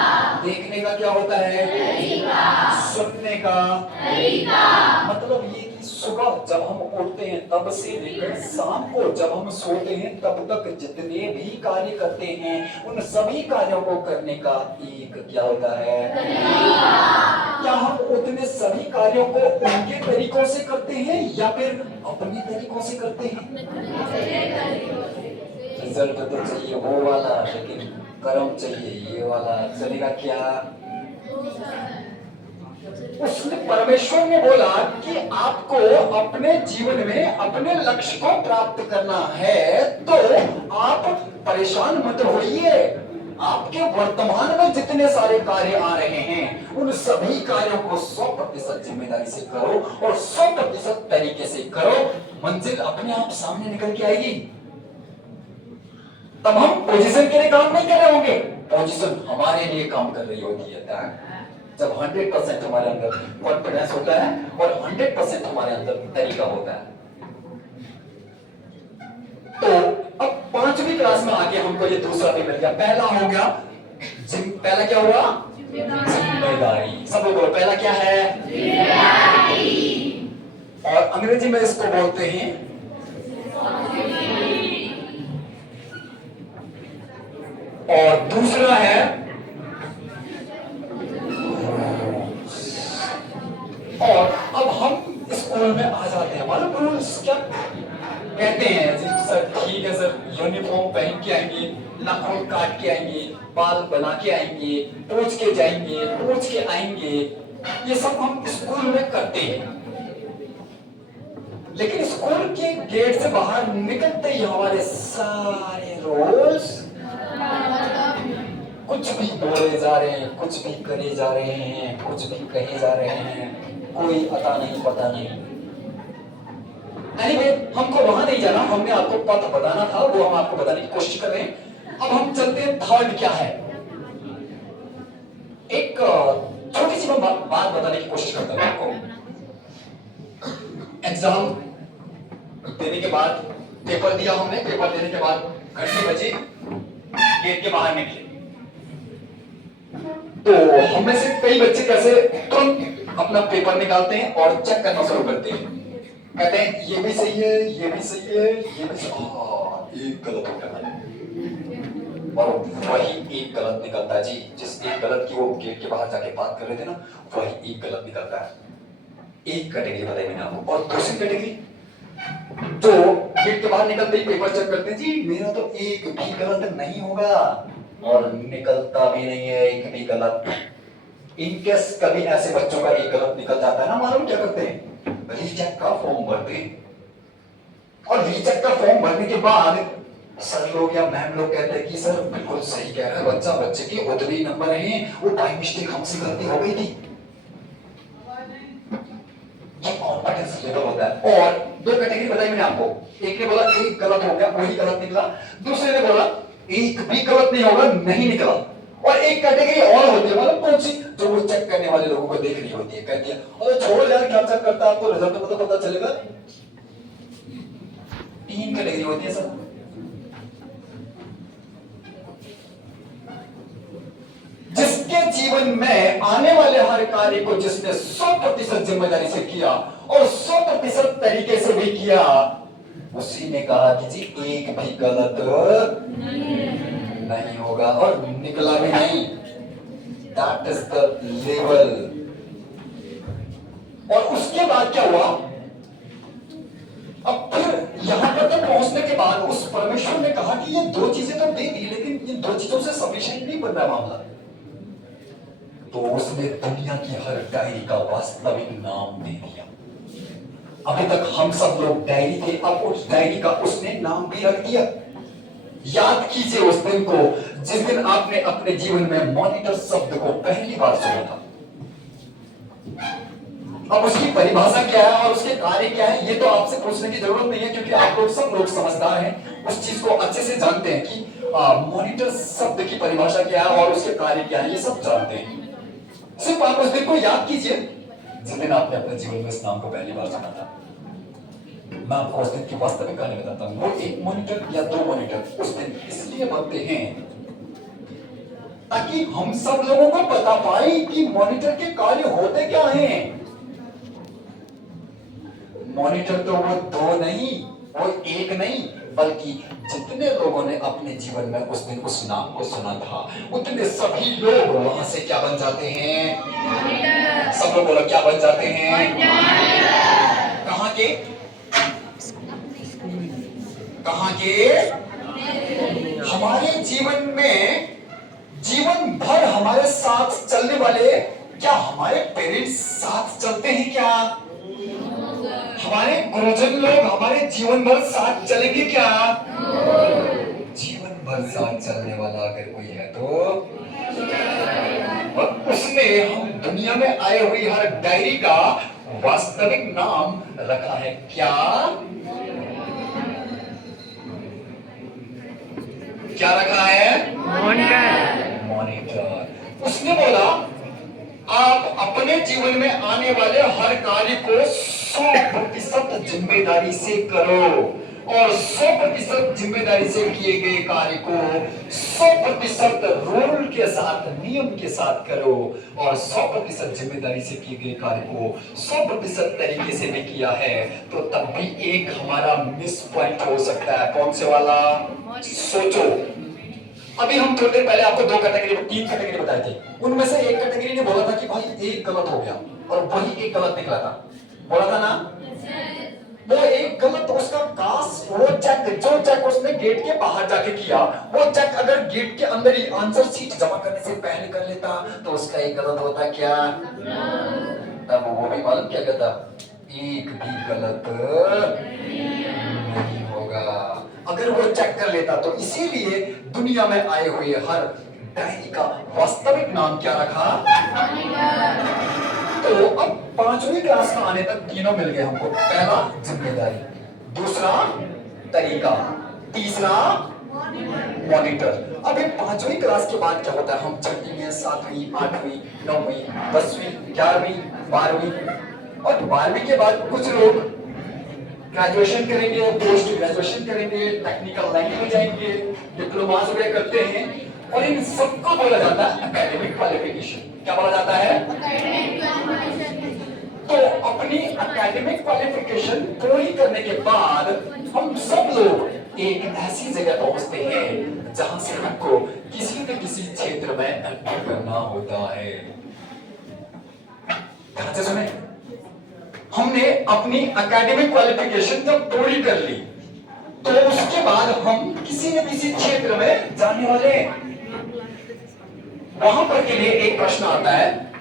देखने का क्या होता है? तरीका। सुनने का तरीका। मतलब ये कि सुबह जब हम उठते हैं तब से लेकर शाम को जब हम सोते हैं तब तक जितने भी कार्य करते हैं उन सभी कार्यों को करने का एक क्या होता है? तरीका। क्या हम उतने सभी कार्यों को उनके तरीकों से करते हैं या फिर अपने तरीकों से करते हैं? रिजल्ट तो चाहिए वो वाला, लेकिन कर्म चाहिए ये वाला। चलेगा क्या? उसने परमेश्वर ने बोला कि आपको अपने जीवन में अपने लक्ष्य को प्राप्त करना है तो आप परेशान मत होइए। आपके वर्तमान में जितने सारे कार्य आ रहे हैं उन सभी कार्यों को 100% जिम्मेदारी से करो और 100% तरीके से करो। मंजिल अपने आप सामने निकल के आएगी। तब हम पोजीशन के लिए काम नहीं कर रहे होंगे, पोजीशन हमारे लिए काम कर रही होती है। जब 100% हमारे अंदर कॉन्फिडेंस होता है और 100% हमारे अंदर तरीका होता है। तो अब 5वीं क्लास में आके हमको ये दूसरा भी मिल गया। पहला हो गया पहला क्या हुआ? जिम्मेदारी। सब लोग बोलो पहला क्या है? जिम्मेदारी। और अंग्रेजी में इसको बोलते हैं और दूसरा है और अब हम स्कूल में आ जाते हैं। मालूम रूल्स क्या कहते हैं? सर ठीक है सर, यूनिफॉर्म पहन के आएंगे, नाखून काट के आएंगे, बाल बना के आएंगे, पोंछ के जाएंगे, पोंछ के आएंगे, ये सब हम स्कूल में करते हैं। लेकिन स्कूल के गेट से बाहर निकलते ही हमारे सारे रोज कुछ भी बोले जा रहे हैं, कुछ भी करे जा रहे हैं, कुछ भी कहे जा रहे हैं, कोई अता नहीं पता नहीं। Anyway, हमको वहां नहीं जाना, हमने आपको पथ बताना था, वो हम आपको बताने की कोशिश कर रहे हैं। अब हम चलते हैं, थर्ड क्या है। एक छोटी सी बात बताने की कोशिश करता हूं आपको। एग्जाम देने के बाद, पेपर दिया हमने, पेपर देने के बाद घंटे बजे गेट के बाहर निकले, तो हम में से कई बच्चे कैसे तुरंत अपना पेपर निकालते हैं और चेक करना शुरू करते हैं, कहते हैं ये भी सही है, ये भी सही है, ये भी सही, एक गलत हो गया, और वही एक गलत निकलता है जी। जिस एक गलत की वो गेट के बाहर जाके बात कर रहे थे ना, वही एक गलत निकलता है। एक कैटेगरी बताई मैंने आपको। और दूसरी कैटेगरी जो गेट के बाहर निकलते ही पेपर चेक करते हैं, जी मेरा तो एक भी गलत नहीं होगा, और निकलता भी नहीं है एक भी गलत। इनकेस कभी ऐसे बच्चों का एक गलत निकल जाता है ना, मालूम क्या करते हैं, रीचेक का फॉर्म भरते हैं, और रीचेक का फॉर्म भरने के बाद सर लोग या मैम लोग कहते हैं कि सर बिल्कुल सही कह रहा है बच्चा, बच्चे के उतने ही नंबर हैं, वो बाय मिस्टेक हमसे गलती हो गई थी। ये कॉन्फिडेंस लेवल होता है। और दो कैटेगरी बताई मैंने आपको, एक ने बोला एक गलत हो गया, वही गलत निकला, दूसरे ने बोला एक भी गलत नहीं होगा, नहीं निकला। और एक कैटेगरी और होती है, मतलब कौन सी, जो वो चेक करने वाले लोगों को देख रही होती है, कहती है अरे छोड़ो यार क्या चेक करता है, आपको रिजल्ट तो पता चलेगा। तीन कैटेगरी होती है सर। जिसके जीवन में आने वाले हर कार्य को जिसने 100% जिम्मेदारी से किया और 100% तरीके से भी किया, उसी ने कहा कि जी एक भी गलत नहीं होगा, और निकला भी नहीं। That is the level. और उसके बाद क्या हुआ, अब फिर यहां पर तक पहुंचने के बाद उस परमेश्वर ने कहा कि ये दो चीजें तो दे दी, लेकिन इन दो चीजों से सफिशिएंट नहीं बन रहा मामला। तो उसने दुनिया की हर डायरी का वास्तविक नाम दे दिया। अभी तक हम सब लोग डायरी थे, अब उस डायरी का उसने नाम भी रख दिया। याद कीजिए उस दिन को जिस दिन आपने अपने जीवन में मॉनिटर शब्द को पहली बार सुना था। अब उसकी परिभाषा क्या है और उसके कार्य क्या है, ये तो आपसे पूछने की जरूरत नहीं है, क्योंकि आप लोग सब लोग समझदार हैं, उस चीज को अच्छे से जानते हैं कि मॉनिटर शब्द की परिभाषा क्या है और उसके कार्य क्या है, ये सब जानते हैं। सिर्फ आप उस दिन को याद कीजिए जिस दिन आपने अपने जीवन में इस नाम को पहली बार सुना था। मैं आपको उस दिन की वास्तविक कहानी बताता हूं। वो एक मॉनिटर या दो मॉनिटर उस दिन इसलिए बनते हैं ताकि हम सब लोगों को बता पाए कि मॉनिटर के कार्य होते क्या हैं। मॉनिटर तो वो दो नहीं, वो एक नहीं, बल्कि जितने लोगों ने अपने जीवन में उस दिन उस नाम को सुना था, उतने सभी लोग वहां से क्या बन जाते हैं, सब लोग बोलो क्या बन जाते हैं, कहां के, कहां के, हमारे जीवन में जीवन भर हमारे साथ चलने वाले, क्या हमारे पेरेंट्स साथ चलते हैं क्या, हमारे गुरुजन लोग हमारे जीवन भर साथ चलेंगे क्या, जीवन भर साथ चलने वाला अगर कोई है तो, और उसने हम दुनिया में आए हुई हर डायरी का वास्तविक नाम रखा है क्या, क्या रखा है, मॉनिटर। मॉनिटर। उसने बोला आप अपने जीवन में आने वाले हर कार्य को 100% जिम्मेदारी से करो, और 100% जिम्मेदारी से किए गए कार्य को 100% रूल के साथ, नियम के साथ करो, और 100% जिम्मेदारी से किए गए कार्य को 100% तरीके से भी किया है, तो तब भी एक हमारा मिस पॉइंट हो सकता है। कौन से वाला, सोचो। अभी हम थोड़ी देर पहले आपको दो कैटेगरी, तीन कैटेगरी बताए थे, उनमें से एक कैटेगरी ने बोला था कि भाई एक गलत हो गया और वही एक गलत निकला था, बोला था ना। वो एक गलत उसका कास, वो चेक जो चेक उसने गेट के बाहर जाके किया, वो चेक अगर गेट के अंदर ही आंसर शीट जमा करने से पहले कर लेता तो उसका एक गलत होता क्या? तब वो भी मालूम क्या कहता, एक भी गलत नहीं होगा अगर वो चेक कर लेता। तो इसीलिए दुनिया में आए हुए हर डायरी का वास्तविक नाम क्या रखा? तो अब पांचवी क्लास में आने तक तीनों मिल गए हमको। पहला जिम्मेदारी, दूसरा तरीका, तीसरा मॉनिटर। अब ये पांचवी क्लास के बाद क्या होता है? हम छठी में, सातवीं, आठवीं, नौवीं, 10वीं, 11वीं, 12वीं और 12वीं के बाद कुछ लोग ग्रेजुएशन करेंगे, पोस्ट ग्रेजुएशन करेंगे, टेक्निकल लाइन में जाएंगे, डिप्लोमा वगैरह करते हैं और इन सबको बोला जाता है एकेडमिक क्वालिफिकेशन। क्या बोला जाता है? तो अपनी एकेडमिक क्वालिफिकेशन पूरी करने के बाद हम सब लोग एक ऐसी जगह पहुंचते हैं जहां से हमको किसी न किसी क्षेत्र में एंटर करना होता है। ध्यान से सुने, हमने अपनी एकेडमिक क्वालिफिकेशन जब पूरी कर ली तो उसके बाद हम किसी न किसी क्षेत्र में जाने वाले हैं। वहां पर के लिए एक प्रश्न आता है,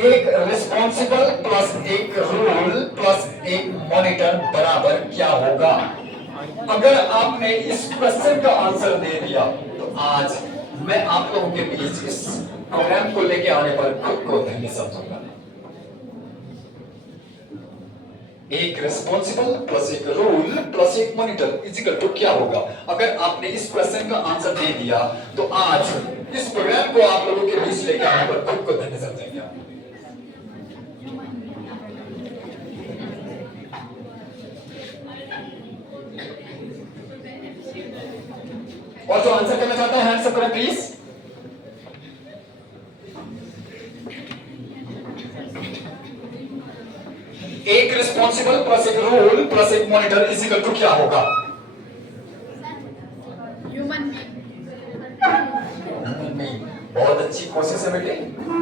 एक रिस्पॉन्सिबल प्लस एक रूल प्लस एक मॉनिटर बराबर क्या होगा? अगर आपने इस क्वेश्चन का आंसर दे दिया तो आज मैं आप लोगों के बीच इस प्रोग्राम को लेके आने पर खुद को धन्य समझूंगा। एक रिस्पॉन्सिबल प्लस एक रूल प्लस एक मॉनिटर इजिकल टू क्या होगा? अगर आपने इस क्वेश्चन का आंसर दे दिया तो आज इस प्रोग्राम को आप लोगों के बीच लेके आने पर खुद को धन्य समझेंगे। और जो आंसर करना चाहता है हैंड्स अप करें प्लीज। एक रिस्पॉन्सिबल प्लस एक रूल प्लस एक मॉनिटर इज इक्वल टू क्या होगा? Human being. बहुत अच्छी कोशिश है बेटे,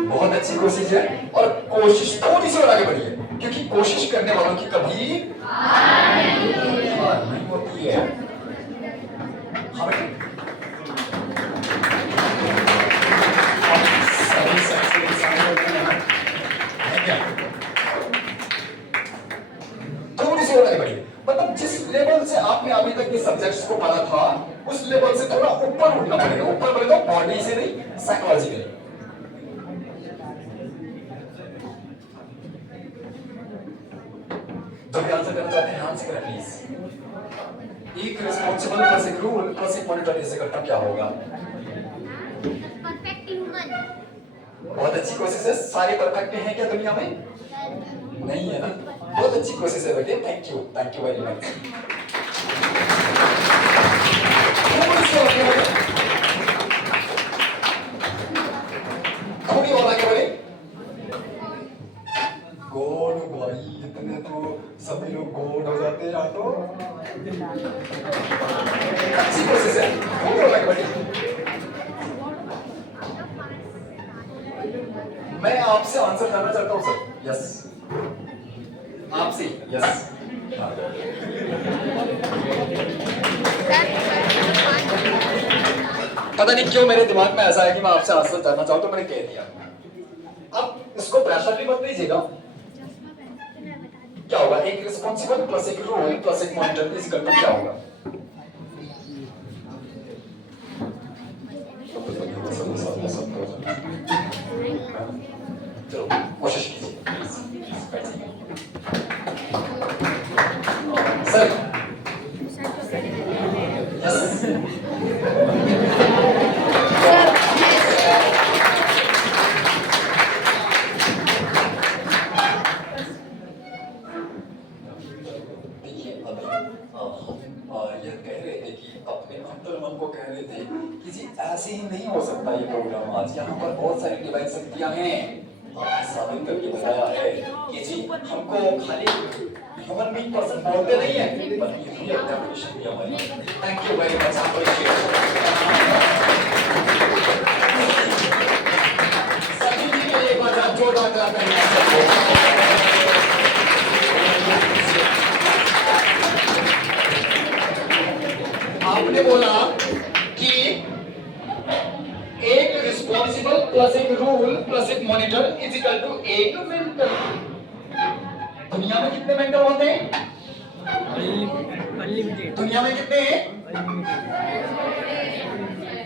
बहुत अच्छी कोशिश है और कोशिश थोड़ी सी और आगे बढ़िए क्योंकि कोशिश करने वालों की कभी हार नहीं होती है। हाँ बेटे, सभी सबसे इंसान होते हैं क्या? थोड़ी सी और आगे बढ़िए, मतलब जिस लेवल से आपने अभी तक के सब्जेक्ट्स को पढ़ा था उस लेवल से थोड़ा ऊपर उठना पड़ेगा। ऊपर बोले तो बॉडी से नहीं, साइकोलॉजिकली। जो भी आंसर करना चाहते हैं आंसर करें प्लीज। एक रिस्पॉन्सिबल प्लस एक रूल प्लस एक मॉनिटर ऐसे करना क्या होगा? Perfect human. बहुत अच्छी कोशिश है। सारे परफेक्ट हैं क्या दुनिया में? नहीं है ना? बहुत अच्छी कोशिश है बेटे, थैंक यू वेरी मच। थोड़ी और आगे बढ़े। गॉड भाई, इतने तो सभी लोग गॉड हो जाते हैं। तो अच्छी कोशिश है, थोड़ी और आगे बढ़े। मैं आपसे आंसर करना चाहता हूं सर। यस, आपसे यस। पता नहीं क्यों मेरे दिमाग में ऐसा है कि मैं आपसे आंसर करना चाहूं तो मैंने कह दिया। अब इसको प्रेशर भी मत लीजिएगा। क्या होगा? एक रिस्पॉन्सिबल प्लस एक रूल प्लस एक मॉनिटर इस करना क्या होगा? चलो कोशिश कीजिए सर। यस, देखिए अभी हम यह कह रहे थे कि अपने अंतर्मन को कह रहे थे कि जी ऐसे ही नहीं हो सकता ये प्रोग्राम। आज यहाँ पर बहुत सारी डिवाइन शक्तियां हैं। साबित करके बताया है कि जी हमको खाली ह्यूमन बीइंग पर्सन बोलते नहीं है बल्कि रियल डेफिनेशन भी हमारी। थैंक यू वेरी मच, सभी के लिए एक बार जोरदार क्लैप करें। हमने बोला कि एक रिस्पॉन्सिबल प्लस एक रूल प्लस एक मॉनिटर इज इक्वल टू एक मेंटर। दुनिया में कितने मेंटर होते हैं? अनलिमिटेड। दुनिया में कितने हैं?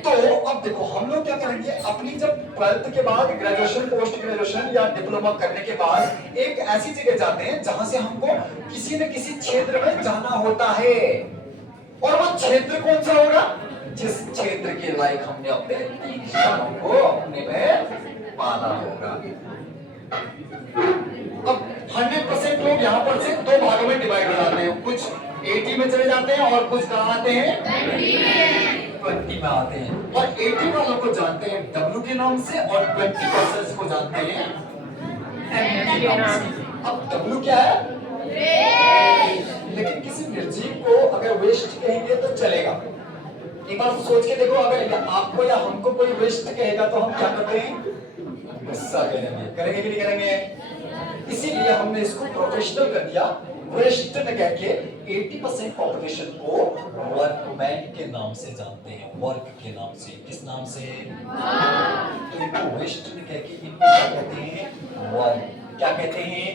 तो अब देखो हम लोग क्या करेंगे, अपनी जब 12th के बाद ग्रेजुएशन, पोस्ट ग्रेजुएशन या डिप्लोमा करने के बाद एक ऐसी जगह जाते हैं जहां से हमको किसी न किसी क्षेत्र में जाना होता है, और वो क्षेत्र कौन सा होगा? जिस क्षेत्र के लायक हमने अपने 3 सालों को अपने में पाना होगा। अब 100% लोग यहाँ पर से 2 भागों में डिवाइड हो जाते हैं, कुछ 80 में चले जाते हैं और कुछ कहाँ आते हैं? 20 में आते हैं। और 80 वालों को जानते हैं W के नाम से और 20% को जानते हैं M के नाम से। अब W क्या है? लेकिन किसी निर्जीव को अगर वेस्ट कहेंगे तो चलेगा। एक बार सोच के देखो, अगर आपको या हमको कोई वेस्ट कहेगा तो हम क्या करते हैं? गुस्सा करेंगे कि नहीं करेंगे? इसीलिए हमने इसको प्रोफेशनल कर दिया। वेस्ट न कह के 80% पॉपुलेशन को वर्कमैन के नाम से जानते हैं, वर्क के नाम से। किस नाम से? तो इनको वेस्ट न कह के इनको क्या कहते हैं? वर्क। क्या कहते हैं?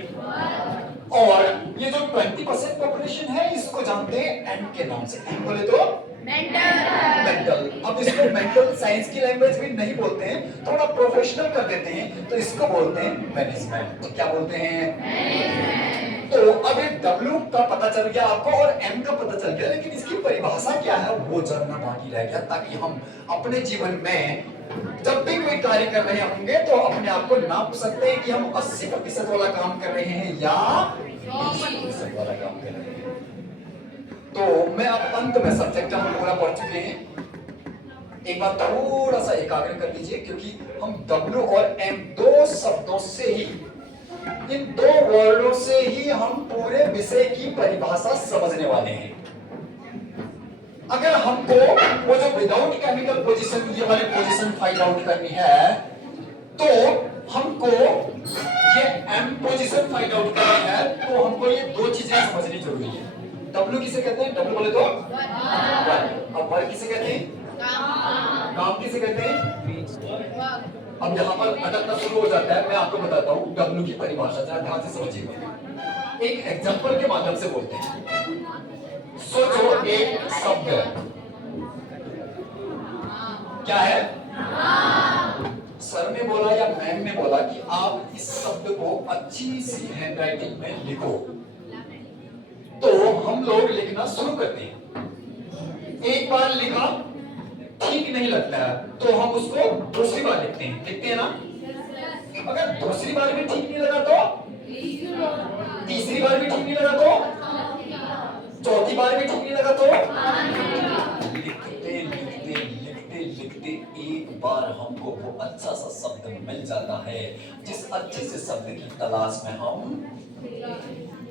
और ये जो 20% पॉपुलेशन है इसको जानते हैं एम के नाम से। एम बोले तो मेंटल। अब इसको मेंटल साइंस की लैंग्वेज में नहीं बोलते हैं, थोड़ा प्रोफेशनल कर देते हैं, तो इसको बोलते हैं मैनेजमेंट। तो क्या बोलते हैं? तो अब एक W का पता चल गया आपको और M का पता चल गया, लेकिन इसकी परिभाषा क्या है वो जानना बाकी रह गया, ताकि हम अपने जीवन में जब भी कोई कार्य कर रहे होंगे तो अपने आप को नाप सकते हैं कि हम 80% वाला काम कर रहे हैं या 20% वाला काम कर रहे हैं। तो मैं अब अंत में सब्जेक्ट हम पूरा पढ़ चुके हैं, एक बार थोड़ा सा एकाग्र कर लीजिए, क्योंकि हम W और M 2 शब्दों से ही, इन 2 वर्डों से ही हम पूरे विषय की परिभाषा समझने वाले हैं। अगर हमको वो जो विदाउट केमिकल पोजीशन, ये वाली पोजीशन फाइंड आउट करनी है, तो हमको ये M पोजीशन फाइंड आउट करनी है, तो हमको ये 2 चीजें समझनी जरूरी है। W किसे कहते हैं? W बोले तो वर्क। अब वर्क किसे कहते हैं? काम किसे कहते हैं? अब यहाँ पर अटकना शुरू हो जाता है। मैं आपको बताता हूँ W की परिभाषा, जरा ध्यान से समझिएगा। एक एग्जांपल के माध्यम से बोलते हैं। सोचो एक शब्द है, क्या है? सर ने बोला या मैम ने बोला कि आप इस शब्द को अच्छी सी हैंडराइटिंग में लिखो, तो हम लोग लिखना शुरू करते हैं। एक बार लिखा, ठीक नहीं लगता है तो हम उसको दूसरी बार लिखते हैं ना? अगर दूसरी बार भी ठीक नहीं लगा तो तीसरी बार भी ठीक नहीं लगा तो चौथी बार भी ठीक नहीं लगा तो लिखते लिखते लिखते लिखते एक बार हमको वो अच्छा सा शब्द मिल जाता है, जिस अच्छे से शब्द की तलाश में हम,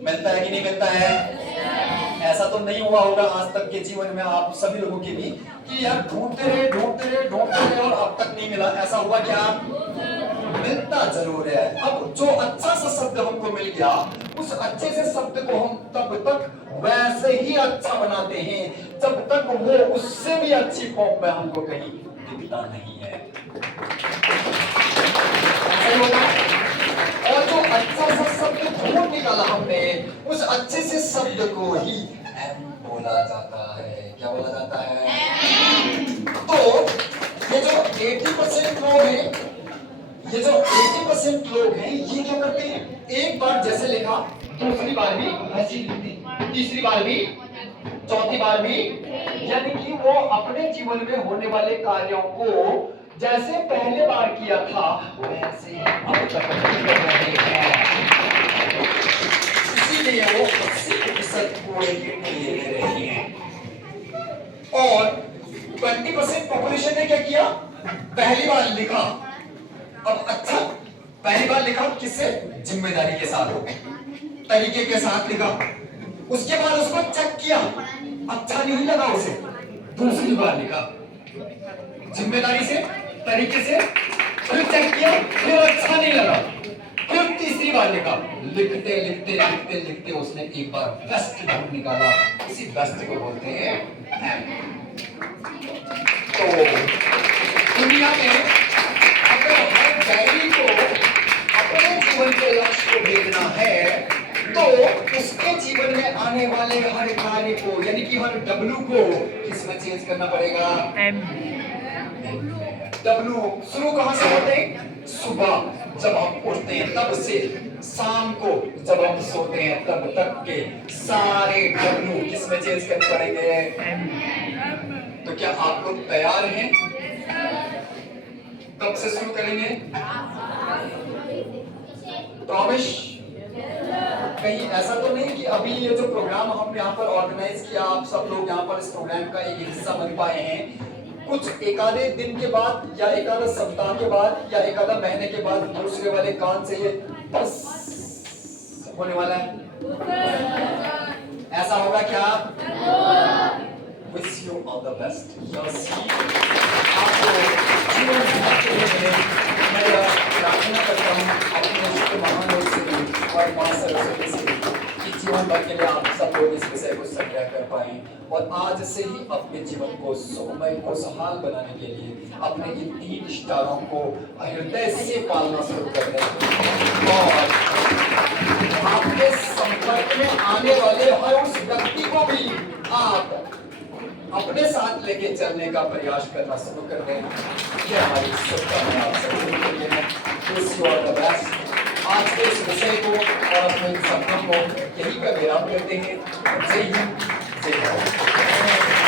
मिलता है कि नहीं मिलता है? ऐसा तो नहीं हुआ होगा आज तक के जीवन में आप सभी लोगों के भी कि यार ढूंढते रहे और अब तक नहीं मिला, ऐसा हुआ क्या? मिलता जरूर है। अब जो अच्छा सा शब्द हमको मिल गया, उस अच्छे से शब्द को हम तब तक वैसे ही अच्छा बनाते हैं जब तक वो उससे भी अच्छी फॉर्म में हमको कहीं दिखता नहीं है। ऐसा होता है। और जो अच्छा सा शब्द ढूंढ निकाला हमने, उस अच्छे से शब्द को ही M बोला जाता है। क्या बोला जाता है? तो ये जो 80% लोग हैं, ये जो 80% लोग हैं, ये क्या करते हैं? एक बार जैसे लिखा, दूसरी बार भी ऐसी लिखती, तीसरी बार भी, चौथी बार भी, यानी कि वो अपने जीवन में होने वाले कार्यों को जैसे पहले बार किया था वैसे ही अब तक कर रहे हैं। इसीलिए वो 80% पूरे के ले रही है। और 20% पॉपुलेशन ने क्या किया? पहली बार लिखा, अब अच्छा पहली बार लिखा किससे? जिम्मेदारी के साथ, तरीके के साथ लिखा, उसके बाद उसको चेक किया, अच्छा नहीं लगा उसे, दूसरी बार लिखा, जिम्मेदारी से, तरीके से, फिर चेक किया, फिर अच्छा नहीं लगा, फिर तीसरी बार लिखा। लिखते लिखते लिखते लिखते उसने एक बार बेस्ट ढूंढ निकाला, इसी बेस्ट को बोलते हैं M। तो दुनिया में अगर हर बैरी को अपने जीवन के लक्ष्य को भेजना है तो उसके जीवन में आने वाले हर कार्य को यानी कि हर डब्लू को किसमें चेंज करना पड़ेगा? डब्लू शुरू कहां से होते हैं? सुबह जब हम उठते हैं तब से शाम को जब हम सोते हैं तब तक के सारे डब्लू किसमें चेंज करने पड़ेंगे? तो क्या आप लोग तैयार हैं? कब से शुरू करेंगे? प्रॉमिस? कहीं ऐसा तो नहीं कि अभी ये जो प्रोग्राम हम यहाँ पर ऑर्गेनाइज किया आप सब लोग यहाँ पर इस प्रोग्राम का एक हिस्सा बन पाए हैं, कुछ एक आधे दिन के बाद या एक आधा सप्ताह के बाद या एक आधा महीने के बाद दूसरे वाले कान से ये बस होने वाला है? ऐसा होगा क्या? Wish you all the best. आपको जीवन भर के लिए मैं प्रार्थना करता हूँ अपने महानों से और मां सरस्वती से कि जीवन भर के लिए आप सब लोग इस विषय को संग्रह कर पाए और आज से ही अपने जीवन को सुखमय खुशहाल बनाने के लिए अपने इन 3 स्टारों को हृदय से पालना शुरू कर दें और आपके संपर्क में आने वाले हर उस व्यक्ति को भी आप अपने साथ लेके चलने का प्रयास करना शुरू कर दें। ये हमारी शुभकामनाएं आप सबके लिए हैं। Wish you all the best. आज के इस विषय को और अपने सपनों को यही का विराम करते हैं। जय हिंद, जय भारत।